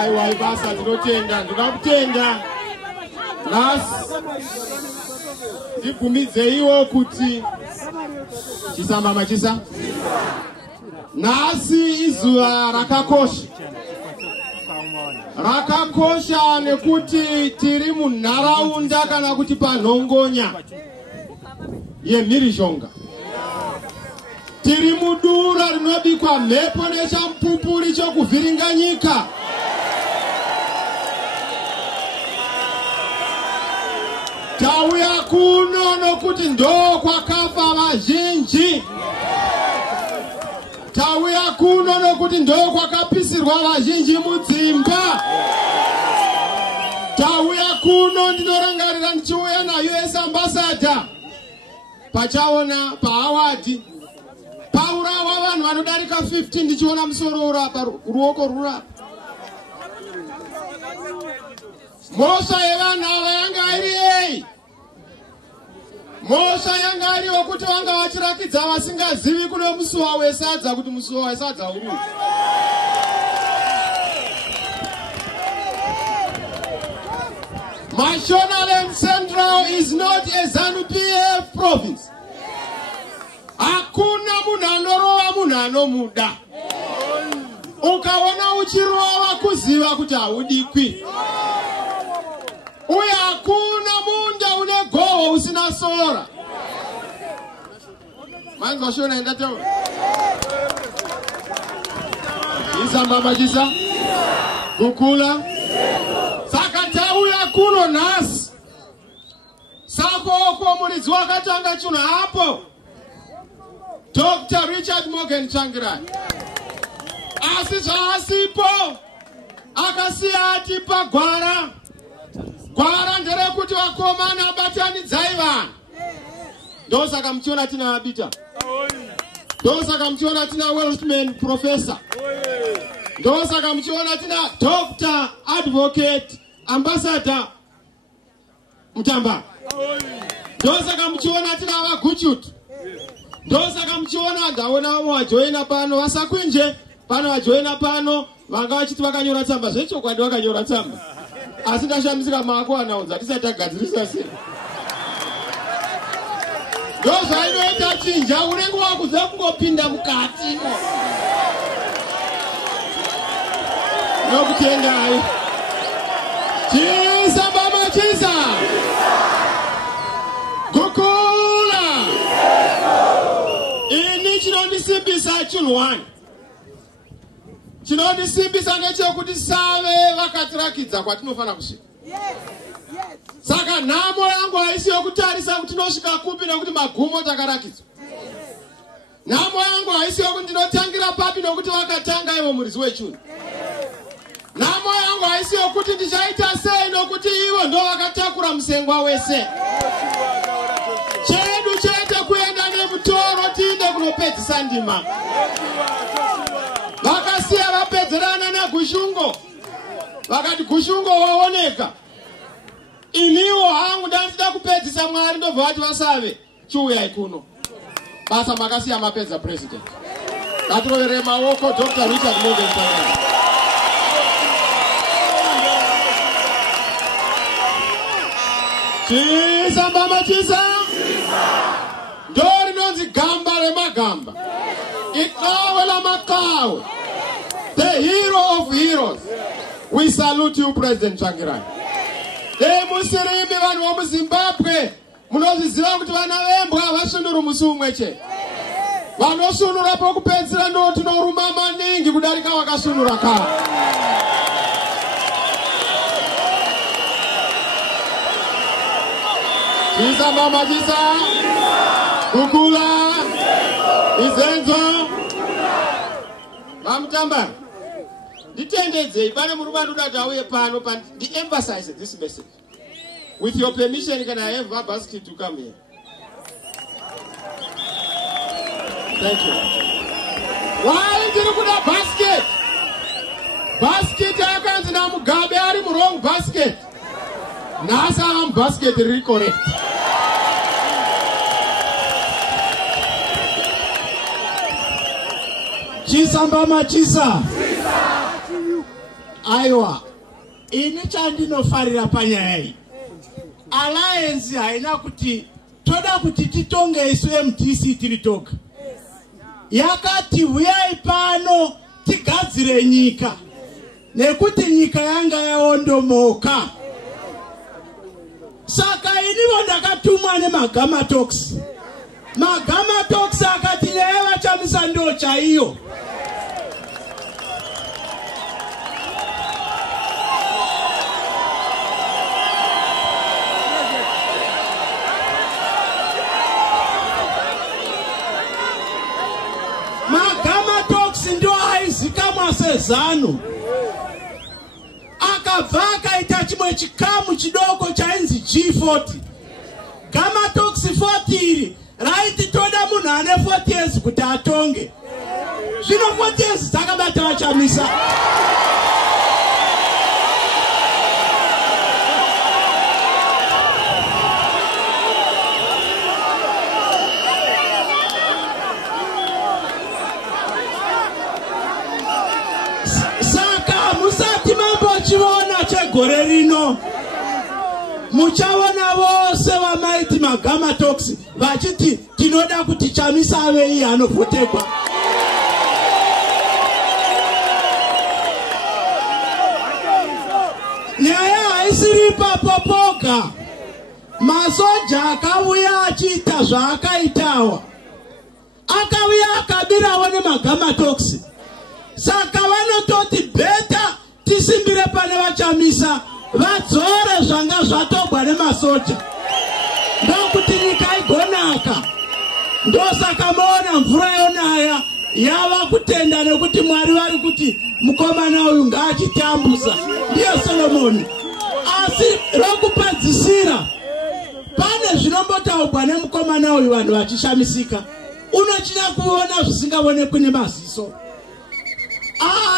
Aiwa ibasa tinotenda ndikakutenda nasi ndibvumidze iwo kuti chisamba machisa Nasi izuva rakakosha nekuti tiri munharaunda kana kuti panhongonya yemhirishonga. Tiri mudura rinobikwa mhepo nechamupupuri chokuvhiringa nyika. Tauya kuno nokuti ndo kwakafa vazhinji. Tauya kuno nokuti ndo kwakapisirwa vazhinji mudzimba. Tauya kuno ndinorangarira ndichiuya naUS ambassador pachaona paawadi paurawa vanhu vanodarika 15 ndichiona musoro urapa ruoko rurapa. Mhosva yevanhu ava yanga iri ei? Mhosva yanga iri wokuti vanga vachirakidza vasingazivi kuno musuwa wesadza kuti musuwa wesadza uri. Mashonaland Central is not a ZANU-PF province. Hakuna munhu anorova munhu anomuda. Ukaona uchirova kuziva kuti haudikwi. Uye hakuna munda une goho usina sora. Manzi washona enda taura. Isamba majisa kukula. Saka tauya kuno nhasi. Sako muridzi wakatanga chunhu hapo. Dr. Richard Morgan Tsvangirai. Asi zvaasipo akasiya ati pagwara. Gwara nderekuti vakomana batanidzai vanhu. Ndosaka muchiona tina Abita. Ndosaka muchiona tina Welshman professor. Ndosaka muchiona tina Dr. Advocate Ambassador Mutamba. Ndosaka muchiona tina vaGuchutu. Ndosaka muchiona ndaona wajoina pano vasakwinje pano wajoina pano vanga vachiti vakanyora tsamba zvechokwadi vakanyora tsamba. Asi ndashamisika maako anaunza tisati tagadzirisa sei. Ndozvainoita chinja unenge wakuza kungopinda mukati. Nokutengai. Chisamba machisa. Kukula. Ini chinondisimbisa chunhwani. Chinondisimbisa ngechekuti save vakatirakidza kwatinofana kusvika. Saka nhamo yangu haisi yokutarisa kuti tinosvika kupi nekuti magumo takarakidzwa. Nhamo yangu haisi yokuti ndinotangira papi nekuti vakatanga ivo muridzi wechunhu. Nhamo yangu haisi yokuti ndichaita sei nokuti ivo ndo vakatakura musengwa wese. Chedu chete kuenda nemutoro tiinde kunopedzisa ndima. Vakasiya vapedzerana naGushungo. Vakati Gushungo waoneka. Iniwo hangu ndandida kupedzisa Mwari ndobva vati vasave chiuyai kuno. Basa makasiya mapedza president. Ngatirovere maoko Dr. Richard Morgan Tsvangirai. Chisamba machisa. Ndori nonzi gamba remagamba. Ikawe la makawe. The hero of heroes. We salute you, President Tsvangirai. Musirimi vanhu vomuZimbabwe munozviziva kuti vana vembwa havasvinuri musi umwe chete. Vanosvinura pokupedzisira ndo tinoruma maningi kudarika vakasvinura kare. Chisamba machisa. Kukula. Izenzo. Vamutamba. Nditendedzei pane murume anoda kuti auye pano emphasize this message. With your permission, can I have a basket to come here? Thank you. Why did you put a basket? Basket akanzi na Mugabe ari mu wrong basket. Nasa am basket correct. Chisamba machisa. Aiwa. Ini chandinofarira panyaya iyi. Alliance haina kuti toda kuti titonge isu MTC tiri toga. yakati huyai pano tigadzire nyika nekuti nyika yanga yaondomoka. Saka inivo ndakatumwa neMagama Talks. Magama Talks akati nyaya vachamisa ndo chaiyo. Magama Talks ndo aizikamwa sezano. Akabva akaita chimwe chikamu chidoko chainzi G40. Gama Talks 40 iri raiti toda munhu ane 40 years kuti atonge. Zvino 40 years dzakabata vachamisa. Chiona chegore rino muchaona vose vamaiti Magama Talks vachiti tinoda kuti Chamisa ave iye anovhotekwa. Nyaya haisiri ipapo poga. Masoja akauya achiita zvaakaitawa, akauya akabirawo neMagama Talks. Saka vanototi beta tisimbire pane vachamisa vadzore zvanga zvatogwa nemasoja ndokuti nyika igonaka. Ndosaka maona mvura yonaya yava kutenda nekuti Mwari vari kuti mukomana uyu ngaachitambusa ndiye Solomoni. Asi rokupadzisira pane zvinombotaugwa nemukomana uyu vanhu vachishamisika. Unochina kuona zvisingaonekwi nemaziso.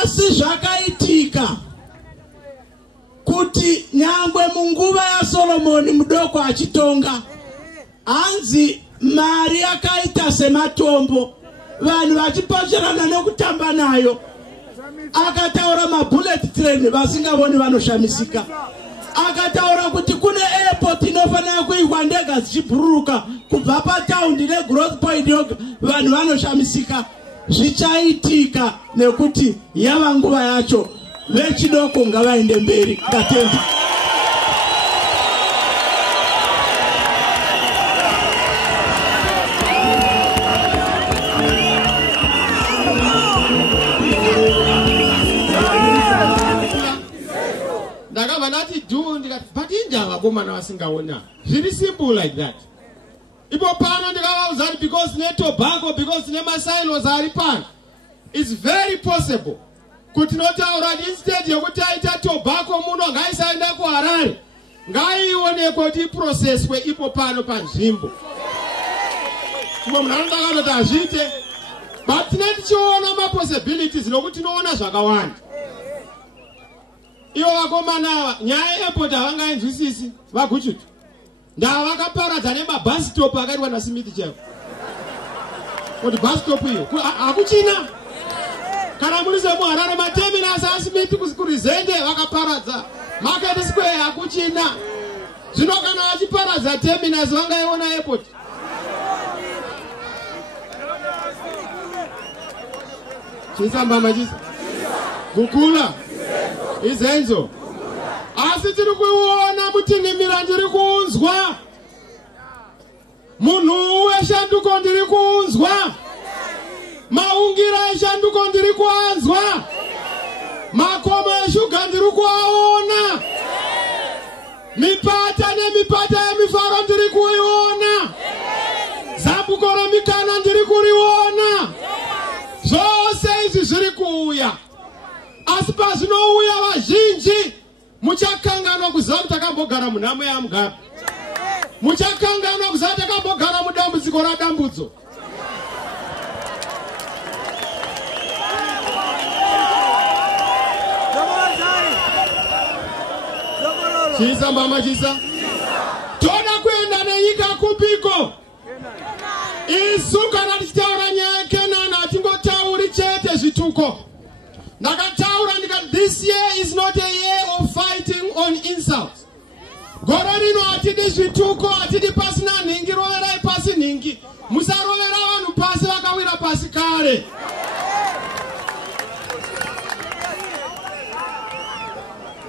Asi zvakaitika kuti nyangwe munguva yaSolomoni mudoko achitonga, hanzi mari yakaita sematombo, vanhu vachipocherana nekutamba nayo. Akataura mabullet train vasingavoni vanoshamisika. Akataura kuti kune airport inofanira kuigwa ndega dzichibhururuka kubva pataundi negrowth point yoga, vanhu vanoshamisika. Zvichaitika nekuti yava nguva yacho. Vechidoko ngavaende mberi. Ndatenda. Ndakabva ndati do ndikati but inja vakomana vasingaona. Very simple like that. Ipo pano ndikavaudza because neTobacco, because nemasilos ari pano, it's very possible kuti notaura instead yokuti aita Tobacco muno ngaisaenda kuHarare, ngaionekwe kuti iprocesswe ipo pano panzvimbo. Chimwe munhu anodakadoti azviite, but tinetichiona mapossibilities nokuti tinoona zvakawanda. Ivo vakomana ava nyaya yeairport havangainzwisisi vaguchutu. Ndavakaparadza nemabus stop akaitwa naSmith chaivo. Kuti bus stop iyo hakuchina. Kana muri semuHarare materminus aSmith kuRizende vakaparadza. Market Square hakuchina. Zvino kana vachiparadza terminus vangaiona airport. Chisamba machisa. Gukula. Izenzo. Asi tiri kuona mutinhimira ndiri kunzwa. Munhu weshanduko ndiri kunzwa. Maungira eshanduko ndiri kuanzwa. Makomo eshuga ndiri kuaona. Mipata nemipata yemifaro ndiri kuiona. Zambuko remikana ndiri kuriona. Zvose izvi zviri kuuya. Asi pazvinouya vazhinji muchakanganwa kuziva kuti takambogara munhamo yaMugabe. Muchakanganwa kuziva takambogara mudambudziko radambudzo. Chisa mama chisa. Toda kuenda nenyika kupiko. Isu kana tichitaura nyaya yeKenani hatingotauri chete zvituko. Ndakataura ndikati this year is not a year of fighting on insults. Gore rino hatidi zvituko, hatidi pasina nhingi, roverai pasi nhingi. Musarovera vanhu pasi vakawira pasi. pasi kare.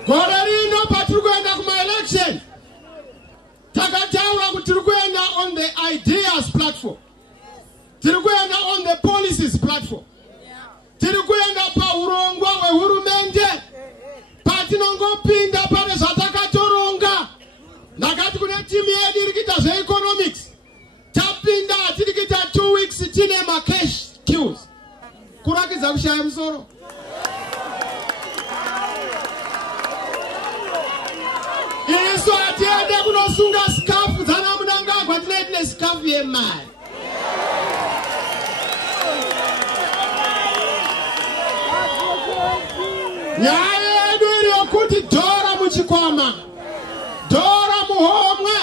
Gore rino patiri kuenda kuma-election, takataura kuti tiri kuenda on the ideas platform, tiri kuenda on the policies platform, tiri kuenda paurongwa hwehurumende. Patinongopinda pane zvatakatoronga, ndakati kune timu yedu iri kuita zveeconomics, tapinda tiri kuita 2 weeks tine macash queues, kurakidza kushaya musoro. Isu hatiende kunosunga sikafu dzana Mnangagwa, tine sikafu yemari. Nyaya yedu iri yokuti dhora muchikwama, dhora muhomwe,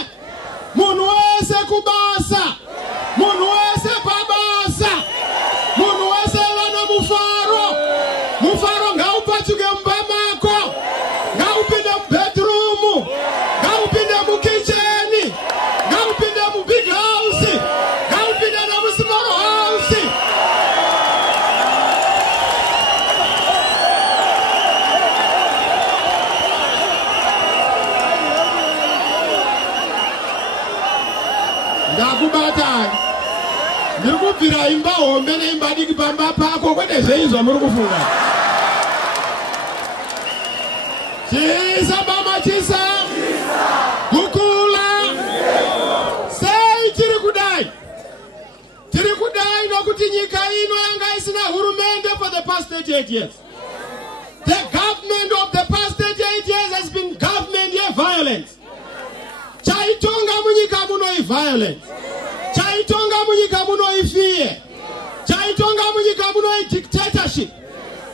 munhu wese kubasa, munhu wese pabasa, munhu wese vana mufaro. Mufaro ngaupatuke mumba mako, ngaupinde mubedroom, ngaupinde mukicheni, ngaupinde mubig house, ngaupinde namusmall house. Ndakubatai, ndikubvira imba hombe neimba diki pamba pako, kwete zveizwa muri kufunga. Chisa mama chisa, kukula, sei tiri kudai. Tiri kudai nokuti nyika ino yanga isina hurumende for the past 38 years. The government of the past 38 years has been government violence. Chaitonga munyika muno violence. Chaitonga munyika muno fear. Chaitonga munyika muno dictatorship.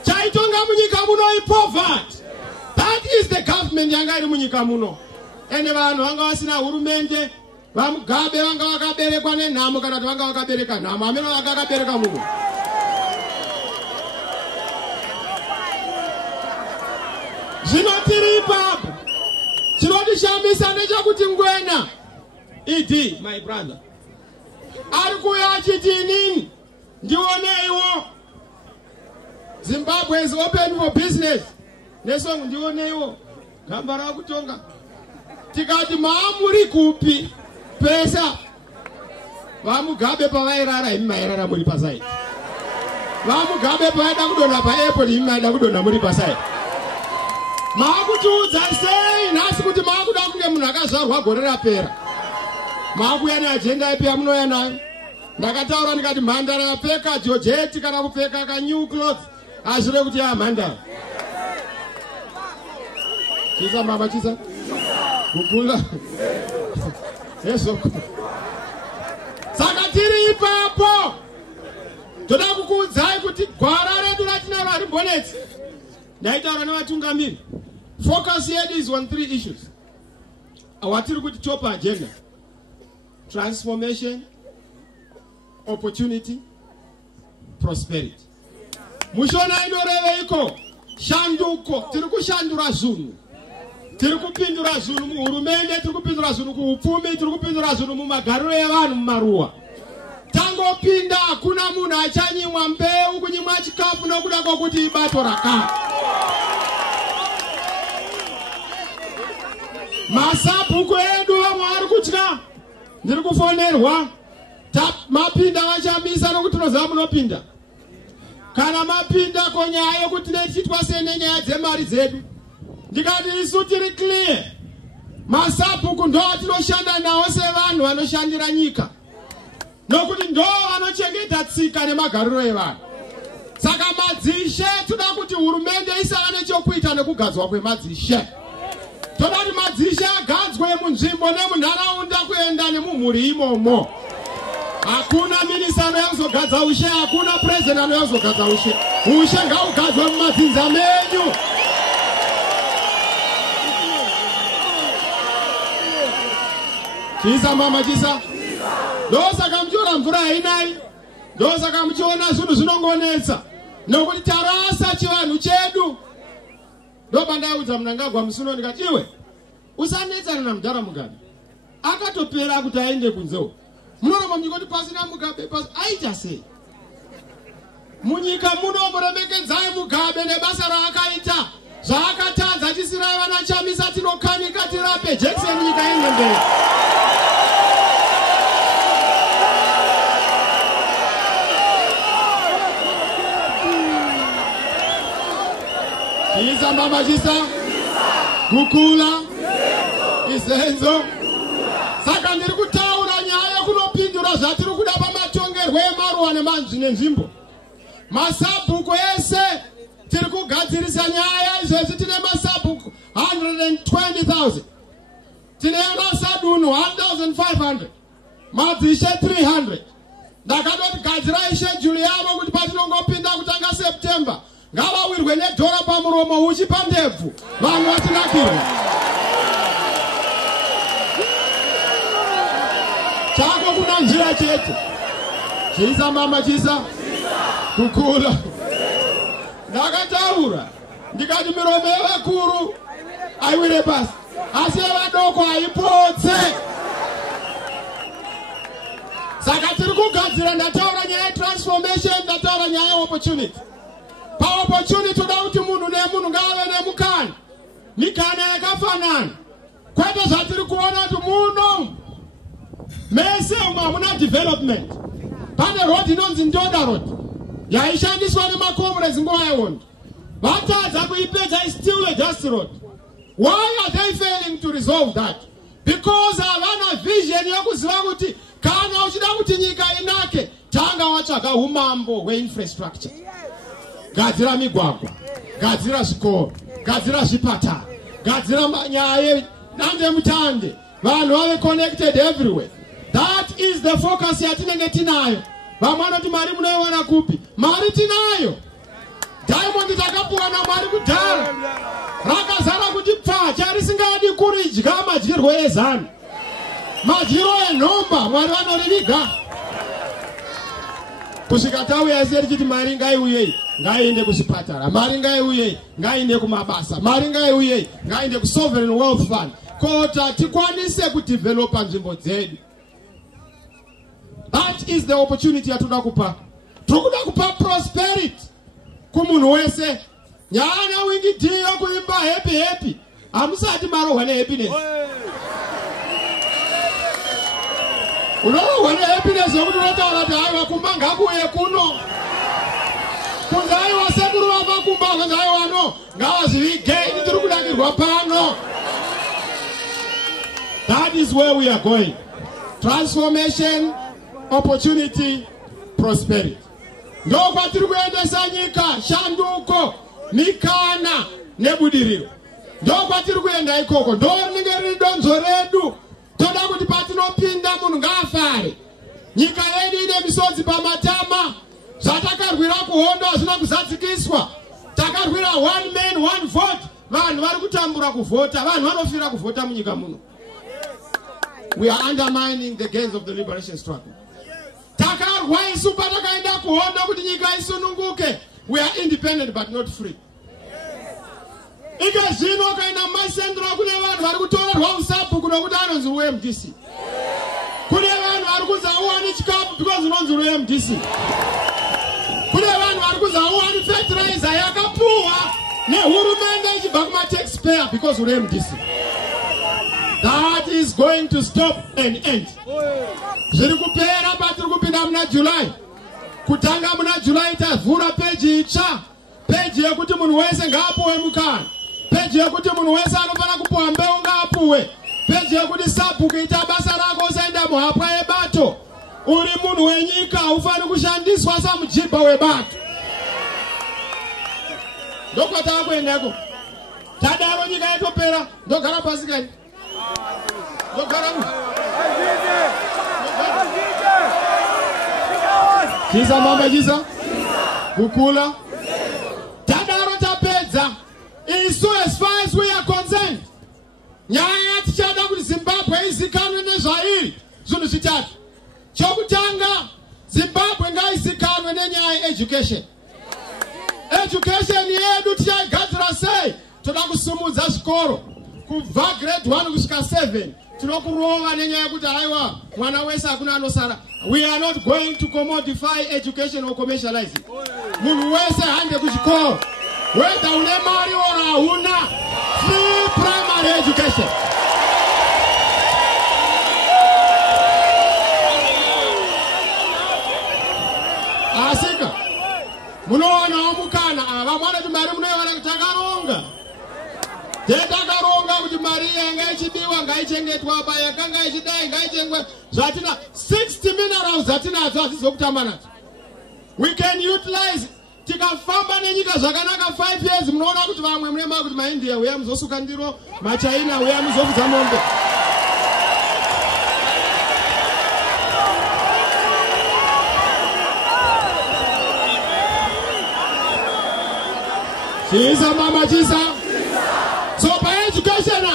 Chaitonga munyika muno poverty. That is the government yanga iri munyika muno. Ene vanhu vanga vasina hurumende, vamugabe vanga vakaberekwa nenhamo kana kuti vanga vakabereka nhamo, hameno vanga vakabereka munhu. Zvino tiri ipapo, chinotishambisa ndechekuti Ngwena Idi, my brother, ari kuuya achiti inini ndioneiwo, Zimbabwe is open for business. Nesongo ndioneiwo, gamba rakutonga. Tikati maamuri kupi pesa, vamugabe pavairara imi mairara muri pasai, vamugabe pavaida kudonha paairport imi maida kudonha muri pasai. Maakutiudza sei nhasi kuti maakuda kunge munhu akazvarwa gore rapera? Maakuya neajenda ipi yamunouya nayo? Ndakataura ndikati mhandara yapfeka jojeti kana kupfeka ka new clothes azvire kuti mhandara. Chisa mama chisa, kukula ezoko. Saka tiri ipapo, toda kukuudzai kuti gwara redu ratinaro harimbonetsi. Ndaitaura nevatungamiri, focus yedu is on 3 issues. Awatiri kuti top agenda: transformation, opportunity, prosperity. Mushona inoreveiko shanduko, tiri kushandura zvinhu, tiri kupindura zvinhu muhurumende, tiri kupindura zvinhu kuupfumi, tiri kupindura zvinhu mumagariro evanhu mumaruwa. Tangopinda hakuna munhu achanyimwa mbeu, kunyimwa chikafu nokuda kwokuti ibato rakati. Masabhuku edu vamwe vari kutya, ndiri kufonerwa, mapinda vachamisa nokuti tinoziva munopinda. Kana mapinda konyaya yokuti tichitwa sei nenyaya dzemari dzedu, ndikati isu tiri clear. Masabhuku ndo atinoshanda nawo sevanhu vanoshandira nyika, nokuti ndo vanochengeta tsika nemagariro evanhu. Saka madzishe toda kuti hurumende isava nechokuita nekugadzwa kwemadzishe. Toda kuti madzishe agadzwe munzvimbo nemunharaunda kuenda nemumhuri imomo. Hakuna minista anoyakuzogadza ushe, hakuna president anoyakuzogadza ushe. Ushe ngaugadzwe mumadzinza menyu. Chisa mama chisa. Ndosaka muchiona mvura hainai, ndosaka muchiona zvinhu zvinongonetsa, nokuti tarasa chivanhu chedu. Ndopandaudza Mnangagwa Musuno ndikati, iwe usanetsana naMudhara Mugabe, akatopera kuti aende kunzewo. Munoramba muchingoti pasina Mugabe, aita sei? munyika muno muremekedzai Mugabe nebasa raakaita zvaakatadza achisira vana Chamisa tinokanika tirape Jackson nyika ine mberi. Chisa mama chisa kukula isenzo saka ndiri kutaura nyaya kunopindura zvatiri kuda pamatongerwe emaruwa nemanzvi nenzvimbo masabhuku ese tiri kugadzirisa nyaya izvezvi tine masabhuku 120,000 tine masadunu 1,500 madzishe 300 ndakatoti gadzirai shejuli yavo kuti patinongopinda kutanga September ngavawirwe nedhora pamuromo uchipa ndebvu vanhu vatinakirwa chako kuna njira chete chisa mama chisa kukula ndakataura ndikati miromo yevakuru aiwire pasi asi yevadoko haipotse saka tiri kugadzira ndataura nyaya yetransformation ndataura nyaya yeopportunity paopportunity toda kuti munhu nemunhu ngave nemukana mikana yakafanana kwete zvatiri kuona kuti muno mese umwe hamuna development pane road inonzi Ndoda road yaishandiswa nemakomrades nguva yehondo vatadza kuipedza still a dust road. Why are they failing to resolve that? Because havana vision yokuziva kuti kana uchida kuti nyika inake tanga watsvaga umambo hweinfrastructure. Gadzira migwagwa, gadzira zvikoro, gadzira zvipatara, gadzira nyaya nande mutande, vanhu vave connected everywhere. That is the focus yatinenge tinayo. Vamwe vanoti mari munoiwana kupi? Mari tinayo. Diamond takapuwa naMwari kudhara rakazara kuti pfacha risingadi kuridya madyirwo ezano madyiro enhomba Mwari vanoriviga kusvika tauya ese richiti mari ngaiuyei ngaiende kuzvipatara, mari ngaiuyei ngaiende kumabasa, mari ngaiuyei ngaiende kusovereign wealth fund kota tikwanise kudevelopa nzvimbo dzedu. That is the opportunity yatoda kupa. Tokuda kupa prosperity kumunhu wese. Nyana wingi tiyo kuimba happy happy. Amusati marohwa nehappiness. Unorohwa nehappiness yokuti unotaura kuti aiwa kumba ngakuuye kuno. Kunzi aiwa sekuru vava kumba kunzi aiwa no ngavazivige tiri kudakirwa pano. That is where we are going. Transformation, opportunity, prosperity. Ndokwatiri kuendesa nyika, shanduko, mikana, nebudiriro. Ndokwatiri kuenda ikoko, ndonenge riri donzo redu. Toda kuti patinopinda munhu ngaafare. Nyika yedu ine misodzi pamatama. Zvatakarwira kuhondo hazvina kuzadzikiswa. Takarwira one man, one vote. Vanhu vari kutambura kuvhota, vanhu vanofira kuvhota munyika muno. We are undermining the gains of the liberation struggle. Takarwa isu patakaenda kuhondo kuti nyika isununguke. We are independent but not free. Ika zvino kaina masendro kune vanhu vari kutorerwa usapu kunokuti anonzi UMDC. Kune vanhu vari kuzauwani chikafu because unonzi UMDC. Kune vanhu vari kuzauwani fertilizer yakapuwa nehurumende ichibva kuma-taxpayer because UMDC. That is going to stop and end. Zviri kupera patiri kupinda muna July. Kutanga muna July tavhura peji itsva. Peji yekuti munhu wese ngaapuwe mukana. Peji yekuti munhu wese anofana kupuwa mbeu ngaapuwe. Peji yekuti sabhuku ita basa rako usaenda muhapwa yebato. Uri munhu wenyika ufani kushandiswa samujibha webato. Ndokwatava kuendako. Tadaro nyika yatopera. Ndogara pasi kani. Chisa mama chisa kukula tadaro tapedza isu as far as we are concerned. Nyaya tichada kuti Zimbabwe izikanwe nezvairi zvinhu zvitatu. Chokutanga, Zimbabwe ngaizikanwe nenyaya education. Education yedu tichaigadzira sei? Toda kusumudza zvikoro kubva grade 1 kusvika 7 tinokurova nenyaya yekuti haiwa mwana wese hakuna anosara. We are not going to commodify education or commercialize it. Munhu wese hande kuchikoro. Whether une mari or hauna, free primary education. Asika munowana wamukana vamwana kuti mari munoiwana kuti takaronga tetakaronga kuti mari yanga ichidiwa ngaichengetwa pa yakanga ichidai ngaichengwe zvatina 60 minerals dzatinadzo hadzizokutamba nadzo. We can utilize tikafamba nenyika zvakanaka 5 years munoona kuti vamwe munema kuti maindia uya muzosuka ndiro, machina uya muzokudza mombe. Chisa mama chisa. So by education,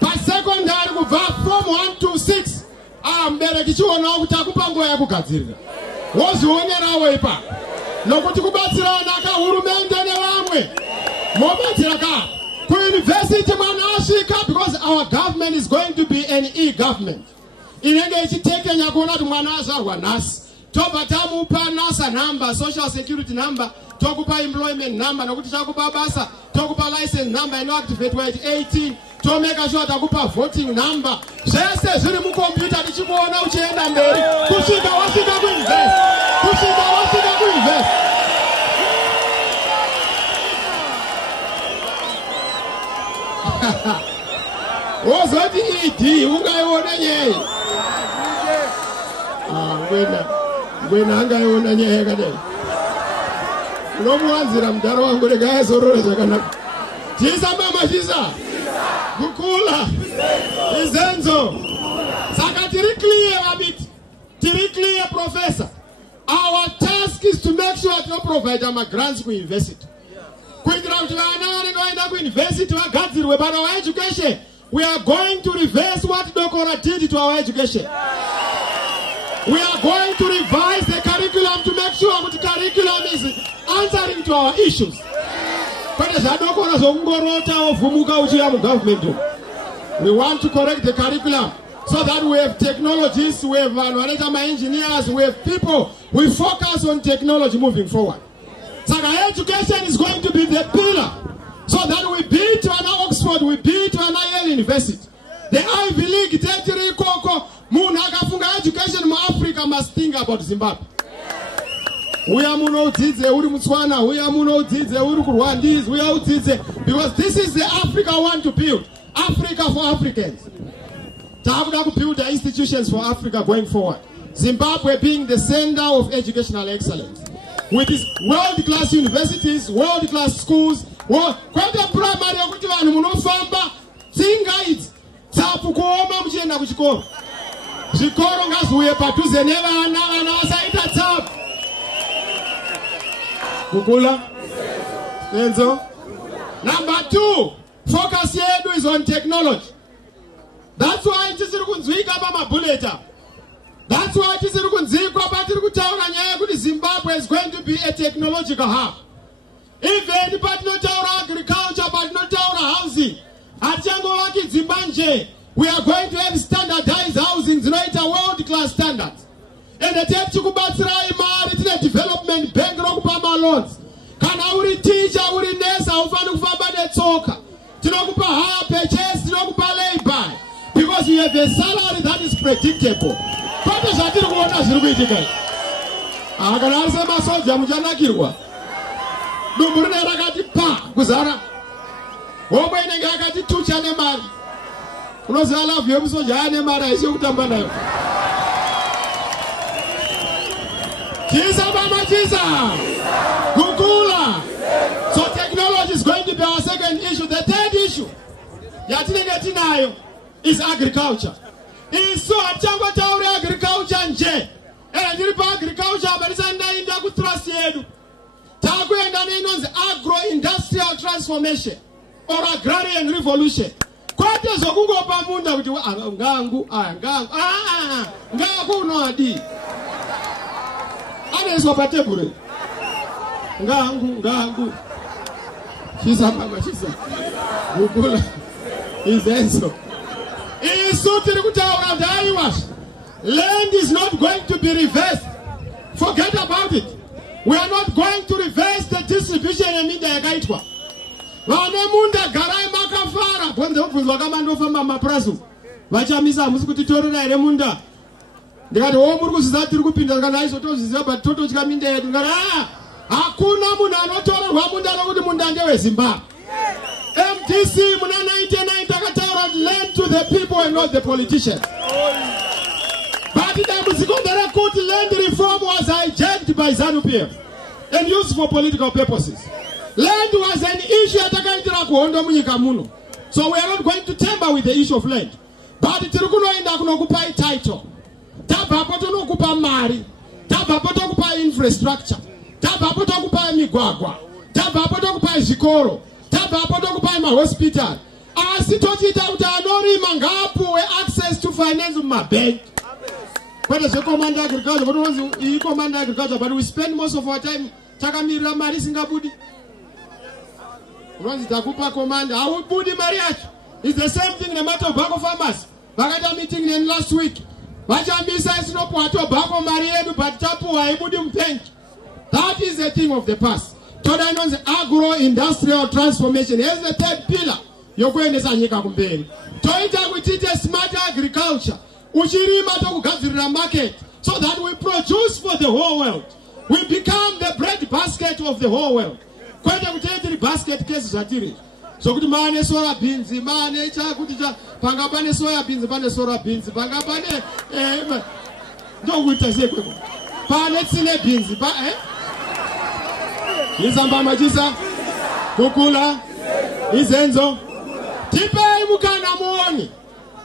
by secondary kubva from 1 to 6, mbereki chiona kuti akupa nguva yakugadzirira. Wozvionyerawo ipa. Nokuti kubatsirana kahurumende nevamwe. Mobatsira ka. Ku-university mwana asvika because our government is going to be an e-government. Inenge ichitekenya kuona kuti mwana azvarwa nhasi. Tobva tamupa NASA number, social security number, tokupa employment number, nokuti chakupa basa, tokupa license number, inoactivate at 18, to make sure takupa voting number. Zvese zviri mucomputer tichikuona uchienda mberi. Kusvika wasvika kuinvest. Kusvika wasvika kuinvest. Wozoti ED ungaiona nyei. Gwena angaiona nyaya yakadai. Unomuwanzira mudhara wangu rega azorore zvakanaka. Chisa mama chisa. Kukula. Izenzo. Saka tiri clear abit. Tiri clear professor. Our task is to make sure to provide our grants to university. Kuitira kuti vana vanengoenda kuuniversity vagadzirwe but our education. We are going to reverse what Dokora did to our education. We are going to revise the curriculum to make sure that the curriculum is answering to our issues. We want to correct the curriculum so that we have technologists, we have engineers, we have people. We focus on technology moving forward. So our education is going to be the pillar so that we beat an Oxford, we beat an Yale University. The Ivy League, Tetiri Koko, Munakafunga education in Africa must think about Zimbabwe. We are Muno Tidze, Uri Mutswana, we are Muno Tidze, Uri Rwandese, we are Tidze, because this is the Africa I want to build. Africa for Africans. To build the institutions for Africa going forward. Zimbabwe being the center of educational excellence. With its world-class universities, world-class schools, kwete primary yokuti vanhu munofamba tsingaidzi tsapu kuoma muchienda kuchikoro. Zvikoro ngazviuye padhuze nevana, vana vasaita tsapu. Kukula? Enzo? Number 2, focus yedu is on technology. That's why tisiri kunzwika pamabuleta. That's why tisiri kunzwikwa patiri kutaura nyaya yekuti Zimbabwe is going to be a technological hub. Even patinotaura agriculture, patinotaura housing, hatichangovaki dzimba nje. We are going to have standardized housing dzinoita world-class standards. And teti kubatsirai mari tine development bank rokupa loans. Kana uri teacher, uri nurse, haufani kufamba netsoka. Tinokupa higher purchase, tinokupa labor. Because you have a salary that is predictable. Kwete zvatiri kuona zviri kuitika. Kana ari semasoja muchanakirwa. Dumbu rine rakati pa kuzara. Homwe inenge yakati tucha nemari. Unoziva love yemusoja ane mari haisi kutamba nayo. Chisa mama chisa. Kukula. So technology is going to be our second issue. The third issue yatinenge tinayo is agriculture. Isu achango tauri agriculture nje. Ndiri pa agriculture abarisanda inda kutrust yedu. Takuenda inonzi agro-industrial transformation or agrarian revolution. Kwate zokungopa munda kuti ngangu unoadi. Aneso patebure. Ngangu. Chisa mama chisa. Kukula. Izenso. Land is not going to be reversed. Forget about it. We are not going to reverse the distribution in media yakaitwa. Vanemunda garai makafara. Bonde obvunzwa kamandofamba maprasu. Vachamisa hamusi kutitorera ere munda. Ndikati muri kuziva tiri kupinda ndikati aizotoziziva but tototya minda yedu. Ndikati hakuna munhu anotorerwa munda nokuti munda ndeweZimbabwe. MDC muna 99 takataura land to the people and not the politicians. But the court land reform was hijacked by ZANU-PF and used for political purposes. Land was an issue at the so we are not going to tamper with the issue of land. But the occupy title. Tabapoto occupy mari. Tabapoto occupy infrastructure. Tabapoto occupy migwagwa. Tabapoto occupy zikoro. Tabapoto occupy my hospital. Asitotita utanori mangapu access to finance in my bank. But as a commander agriculture, but we spend most of our time takamira mari singabudi. Runs Dakupa commander, I will budi mariach. It's the same thing in the matter of Bako farmers. Bagada meeting in last week. Vachamisa is no Puato Bako Mariedu, but Tapu Aibudim Tank. That is the thing of the past. Todanon's agro-industrial transformation. Here's the third pillar. You're going to Sanyika Kumberi. Toita we teach smart agriculture. Uchirima to Gazira market. So that we produce for the whole world. We become the bread basket of the whole world. Quite a basket cases at it. So good man soya beans, man, Pangabane soya beans, Banesora beans, Pangabane, no winter say, Panetsile beans, Isamba Majisa, Kukula, Izenzo, Tipe Mukana Moani,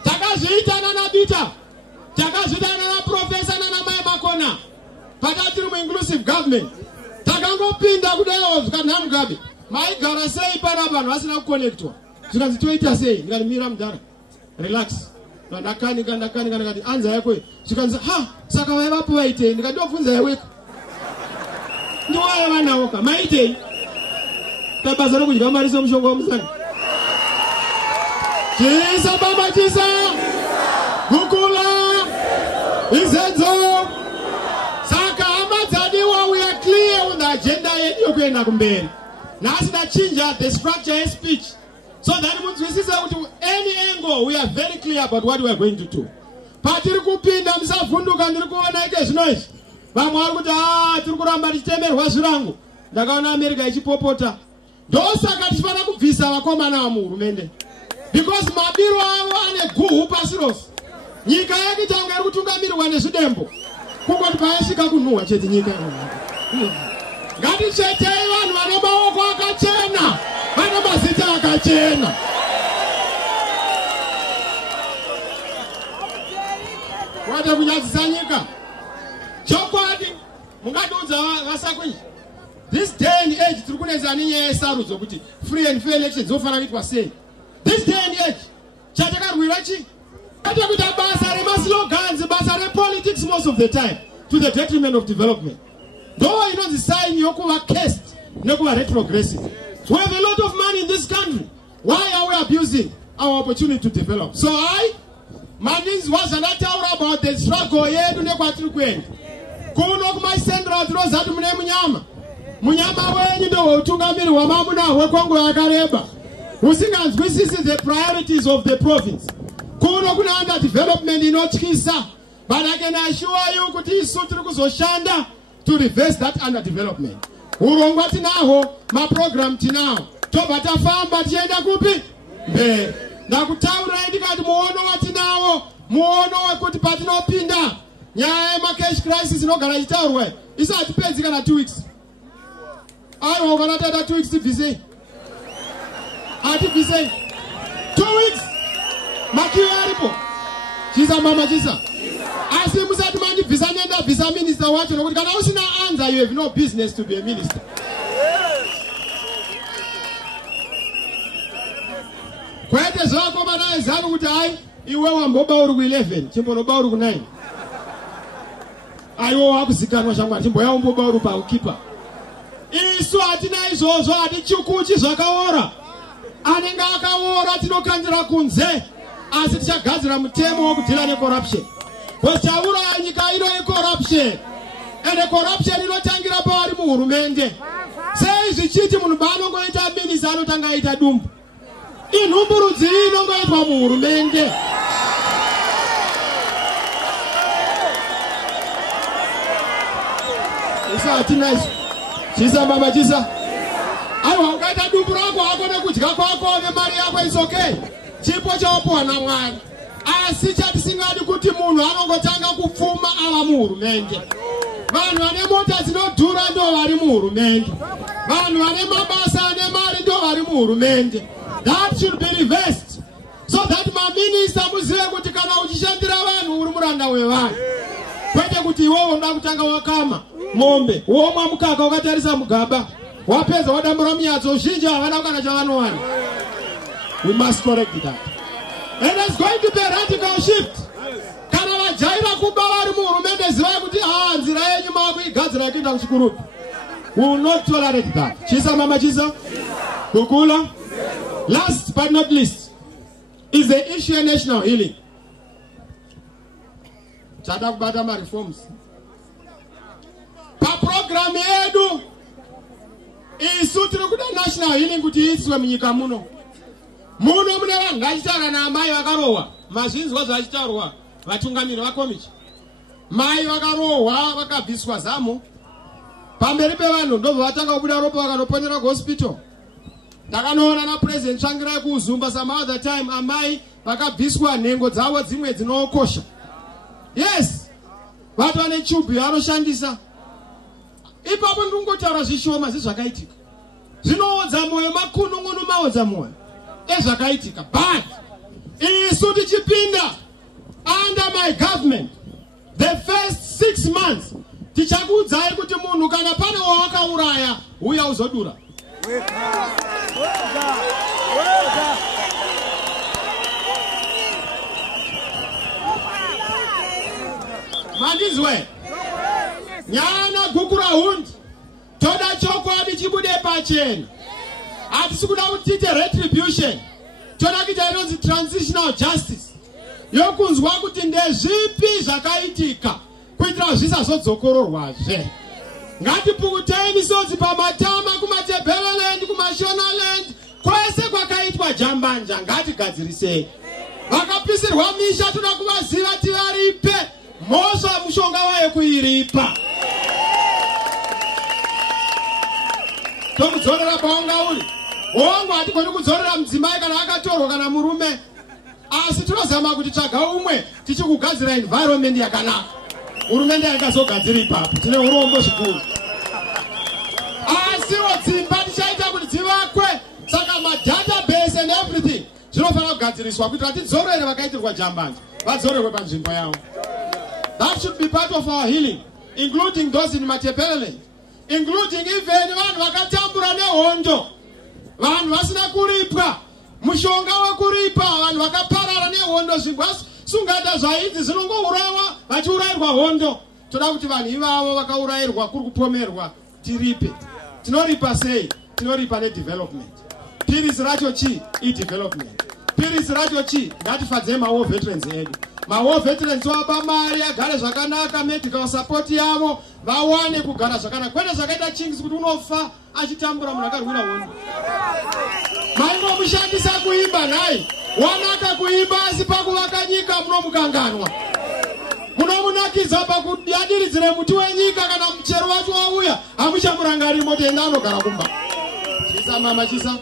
Takazita Nana Bita, Takazita Nana Professor Nana Makona, Padatrum inclusive government, Tagango Pinda Gudeo, Ganam Gabi. My gara say paraban was now connected. So that's the Twitter say, Miram Dara. Relax. Nakani answer equi. She can say, ha, Sakaweva poete, and the dolphins are awake. No, I want to walk. My day. The Bazar with Gamarism show homes. Jesus, Baba Jesus, Gukula, Izenzo, Saka Amatadiwa, we are clear on the agenda in Ukraine. Now, change the structure and speech. So that means we see out to any angle, we are very clear about what we are going to do. Patiriku pinda msafundu kandiruku wanaike noise. Bamwarukuta turukuramba chitemer wasurangu. Ndakaona America ichipopota. Ndosa katishpana kubvisa vakomana vamurumende. Because mabiru avo ane guhu pasiros. Nyika yake tanga iri kutungamirwa nezvidembo. Kungoti payasvika kunhuhwa chete nyika. Ngatichetei vanhu vane maoko akachena, vane mazita akachena. Wada kunyadzisa nyika. Chokwadi mungatiudza vasakwini. This day and age tiri kunetsa nenyaya yesarudzo kuti free and fair elections dzofana kuitwa sei. This day and age chatakarwira chi? Atakuita basa remaslogans, basa repolitics most of the time to the detriment of development. Though you know the sign Yokuva caste, Yokuva retrogressive. We have a lot of money in this country. Why are we abusing our opportunity to develop? So Manins was another about the struggle here to Nequatrukwen. Kuno my central throws at Munyama. Munyama when you know Tungamir Wamamuna, Wakongo Agareba. Usingans, this is the priorities of the province. Kuno Kunanda development in Ochkisa. But I can assure you, Kuti Sutrukus Oshanda. To reverse that underdevelopment. Urongwa tinaho, ma program tinao. Tobata famba tienda kupi? Na kutaura indikati muono watinawo. Muono wakuti patino pinda. Nyae ma cash crisis no gara itaurwe. Isa atipezi kana 2 weeks. Ayo wakana tata 2 weeks tivise. Ativise. 2 weeks. Makiyo yaripo. Chisa mama chisa. As you said, man, visa minister, what you know, can also answer. You have no business to be a minister. Quite as well, Commander is how would I? You were on Bobauru 11, Chimbobauru 9. I will have to see Bobauru keeper. Is Swatina is also at the Chukuchi Zakawara. Aningaka Tino Kandra Kunze. asi tichagadzira mutemo wokudhila necorruption. Chauraya nyika ino icorruption. And the corruption inotangira pavari muhurumende. Sei zvichiti munhu baanongoita minisa anotanga aita dumbu. Inhumburudzi inongoitwa muhurumende. Isati nice. Chisa mama chisa. Aiwa ukaita dumbu rako hako nekudya kwako nemari yako is okay. Chipo chawapuwa naMwari. Asi chatisingadi kuti munhu anongotanga kupfuma ava muhurumende. Vanhu vane mota dzinodhura ndo vari muhurumende. Vanhu vane mabasa ane mari ndo vari muhurumende. That should be reversed. So that maminista muzive kuti kana uchishandira vanhu uri muranda wevanhu. Kwete kuti iwewe unoda kutanga wakama mombe, womwa mukaka ukatarisa mugaba, wapedza wadambura munyadzo, zhinji havana kana chavanowana. We must correct that. And there's going to be a radical shift. Kana vajaira kuba vari muhurumende zivai kuti nzira yenyu makuigadzira kuenda kuchikurupi. We will not tolerate that. Chisa mama chisa. Kukula. Last but not least is the issue of national healing. Chada kubata ma reforms. Pa program yedu isu tiri kuda national healing kuti iswe munyika muno. Muno mune vanhu vachitaura naamai vakarohwa. Mazvinzwa zvachitaurwa vatungamiri vakomichi. Mai vakarohwa vakabviswa zamu. Pamberi pevanhu ndobva vatanga kubuda ropa vakanoponera kuhospital. Ndakanoona na president Tsvangirai kuZumba some other time amai vakabviswa nhengo dzavo dzimwe dzinokosha. Yes. Vatu vane chubu yanoshandisa. Ipapo ndingotaura zvishoma zvezvakaitika. Zvinoodza moyo makunun'unu maodza moyo. Ezvakaitika. But isu tichipinda under my government the first 6 months tichakuudzai kuti munhu kana pane wawakauraya uya uzodura. Mandizwe nyana gukura hundi toda chokwadi chibude pachena. Hatisi kuda kutite retribution, toda kuita inonzi transitional justice yokunzwa kuti ndezvipi zvakaitika kuitira zvisazodzokororwazve. Ngatipukutei misodzi pamatama, kumatebeleland, kumashonaland, kwese kwakaitwa jambanja ngatigadzirisei. Vakapisirwa misha toda kuvaziva tivaripe mhosva mushonga wayo kuiripa. Tokudzorera paunga uri. Wangu hatigoni kudzorera mudzimai kana akatorwa kana murume. Asi tinozama kuti tsvaga umwe tichikugadzira environment yakanaka. Hurumende yakazogadzira ipapo. Tine urombo zvikuru. Asiwo dzimba tichaita kuti dzivakwe. Saka madatabase and everything zvinofanira kugadziriswa kuitira tidzorere vakaitirwa jambanja vadzorerwe panzvimbo yavo. That should be part of our healing, including those in Matebeleland, including even vanhu vakatambura nehondo, vanhu vasina kuripwa mushonga wekuripa, vanhu vakaparara nehondo. Zvingwasungaita zvaidzi zvinongourayiwa vachiurayirwa hondo. Toda kuti vanhu ivavo vakaurayirwa kuri kupomerwa tiripe. Tinoripa sei? Tinoripa nedevelopment. Pirisi racho chi? I-development. Pirisi racho chi? Ngatifadzei ma-war veterans edu. Ma-war veterans wapa mari agare zvakanaka, medical support yavo vawane kugara zvakanaka. Kwete zvakaita Chingis kuti unofa achitambura munhu akarwira hondo. Maingomushandisa kuimba nhai. Wanaka kuimba asi pakuvaka nyika munomukanganwa. Munomunakidza pakudiridzire muti wenyika kana muchero wacho wauya hamuchamurangariri motoenda anogara kumba. Chisa mama chisa.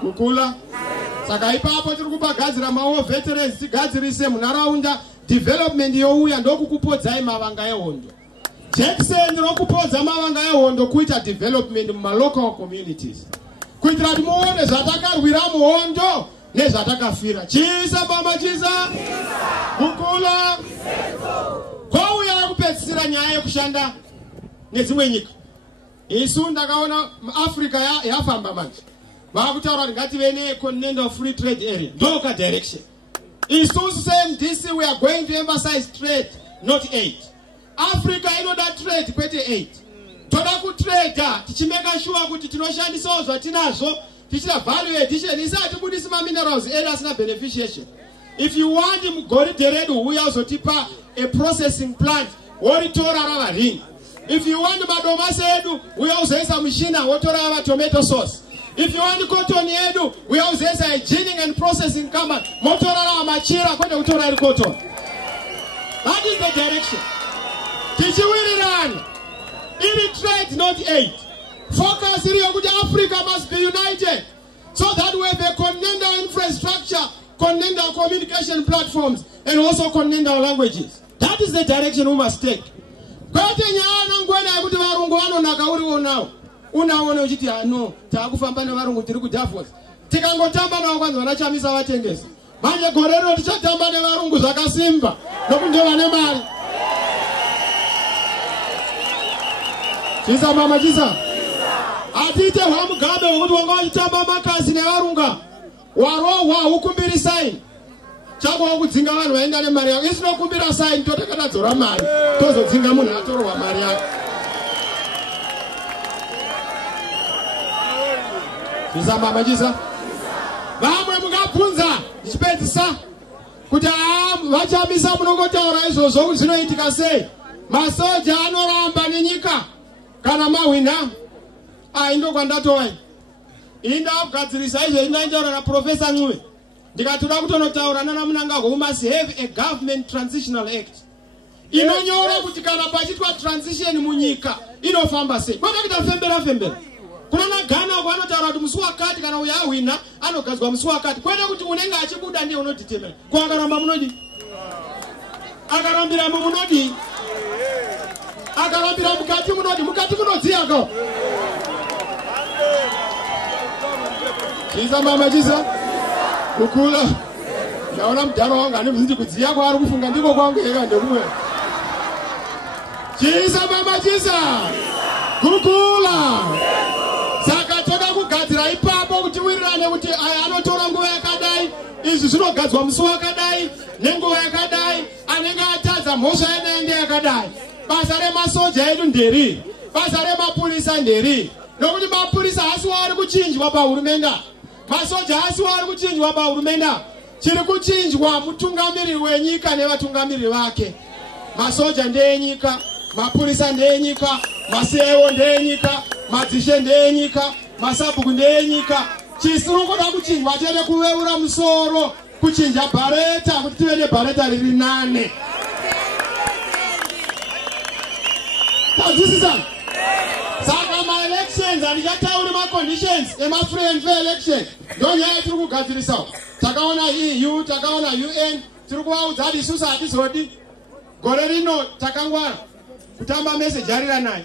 Kukula. Saka ipapo tiri kubagadzira ma-war veterans tigadzirise munharaunda. Development youya ndokukupodzai mavanga ehondo. Jackson rokupodza mavanga ehondo kuita development mumalocal communities. Kuitira kuti muone zvatakarwira muhondo nezvatakafira. Chisa mama chisa. Kukula. Kwauya kupedzisira nyaya yekushanda nedzimwe nyika. Isu ndakaona Africa yafamba manje. Vakutaura kuti ngative ne-continental free trade area. Ndoka direction. Isusu seMDC we are going to emphasize trade, not aid. Africa inoda trade kwete aid. Toda kutrade tichimeka sure kuti tinoshandisawo zvatinazvo tichita value addition isati budisi ma minerals edu asina beneficiation. If you want Goridhe redu uya uzotipa a processing plant woritora rava ring. If you want madomasi edu uya uzoisa mishina wotora rava tomato sauce. If you want cotton edu uya uzoisa a ginning and processing company motora rava machira kwende kutora cotton. That is the direction. Tichiwirirani. Illiterate, not aid. Focus in Africa must be united. So that we have a connect our infrastructure, connect our communication platforms, and also connect our languages. That is the direction we must take. Manje gorero tichatamba nevarungu zvakasimba nokunge vane mari. Chisa mama chisa. Atite hwamugabe wokuti wanga wachitamba makazi nevarunga. Warohwa ukumbiri sign. Chako wakudzinga vanhu vaenda nemari yako. Isino kumbira sign totakatadzora mari. Tozodzinga munhu atorwa mari yako. Chisa mama chisa. Vamwe mungabvunza ndichipedzisa kuti vachamisa munongotaura izvozvo kuti zvinoitika sei. Masoja anoramba nenyika kana mahwina. Indokwandatowa inda kugadzirisa izvo indaitaura naProfessor Ncube ndikatoda kutonotaura nana Munangagwa. We must have a government transitional act inonyora kuti kana pachitwa transition munyika inofamba sei. Kwete kuti fembera kunana Ghana kwanotaura kuti musi wakati kana uya ahwina anogadzwa musi wakati. Kwete kuti unenge achibuda ndiye unotitemera. Kwakaramba munodi akarambira munodi akarambira mukati munodi mukati munodziyako. Chisa mama chisa kukula ndaona mudharo wangu andibvunzi kudziya kwaari kufunga ndiko kwangu eka ndokumwe. Chisa mama chisa kukula saka toda kugadzira ipapo kuti wirirane kuti aya anotora nguva yakadai izvi zvinogadzwa musi wakadai nenguva yakadai anenge atadza mhosva yanaende yakadai. Basa remasoja edu nderi basa remapurisa nderi nokuti mapurisa hasi waari kuchinjwa pahurumende. Masoja hasi waari kuchinjwa pahurumende. Chiri kuchinjwa mutungamiriri wenyika nevatungamiriri vake. Masoja ndeyenyika, mapurisa ndeyenyika, maseo ndeyenyika, madzishe ndeyenyika, masabhuku ndeyenyika. Chisinokoda kuchinjwa chede kuveura musoro kuchinja bhareta kuti tive nebhareta riri 8. Tazwisisa? Saka ma-elections handichatauri ma-conditions ema-free and fair election. Ndonyaya tiri kugadzirisa. Takaona EU, takaona UN, tiri kuvaudza kuti isusu hatizodi. Gore rino takangwara kutamba message arira naye.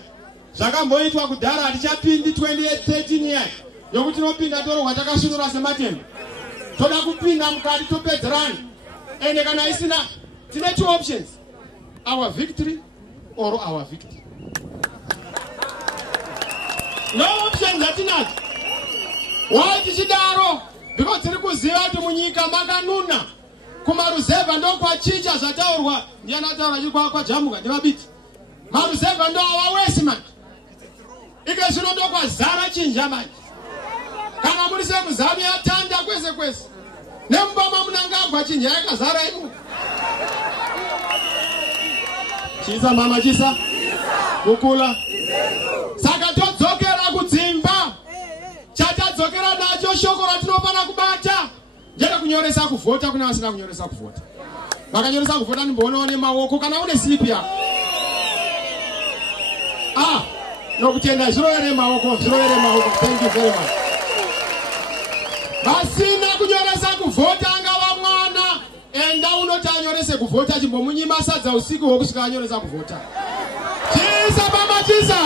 Zvakamboitwa kudhara hatichapindi 2013 year yokuti tinopinda torohwa takasvinura sematemba. Toda kupinda mukati topedzerana. Ende kana isina tine 2 options. Our victory or our victory. No options atinazo. Why tichidaro? Because tiri kuziva kuti munyika makanuna. Kumaruzeva ndo kwachicha zvataurwa. Ndiani ataura chiri kwajamuka ndivabiti. Maruzeva ndo awawesi manje. Ike zvino ndo kwazara chinja manje. Kana muri semuzami yatanda kwese kwese. Nembama Munangagwa chinja yakazara imu. Chisa mama chisa kukula. Saka todzokera kudzimba. Chatadzokera nacho shoko ratinofana kubata. Ndiyada kunyoresa kuvhota kuna vasina kunyoresa kuvhota. Vakanyoresa kuvhota ndimboona nemaoko kana une slipi yako. Nokutenda zviroere maoko. Thank you very much. Vasina kunyoresa kuvhota ngava mwana. Enda unoti anyorese kuvhota chimbomunyima sadza usiku hwokusvika anyoresa kuvhota. Chisa mama chisa.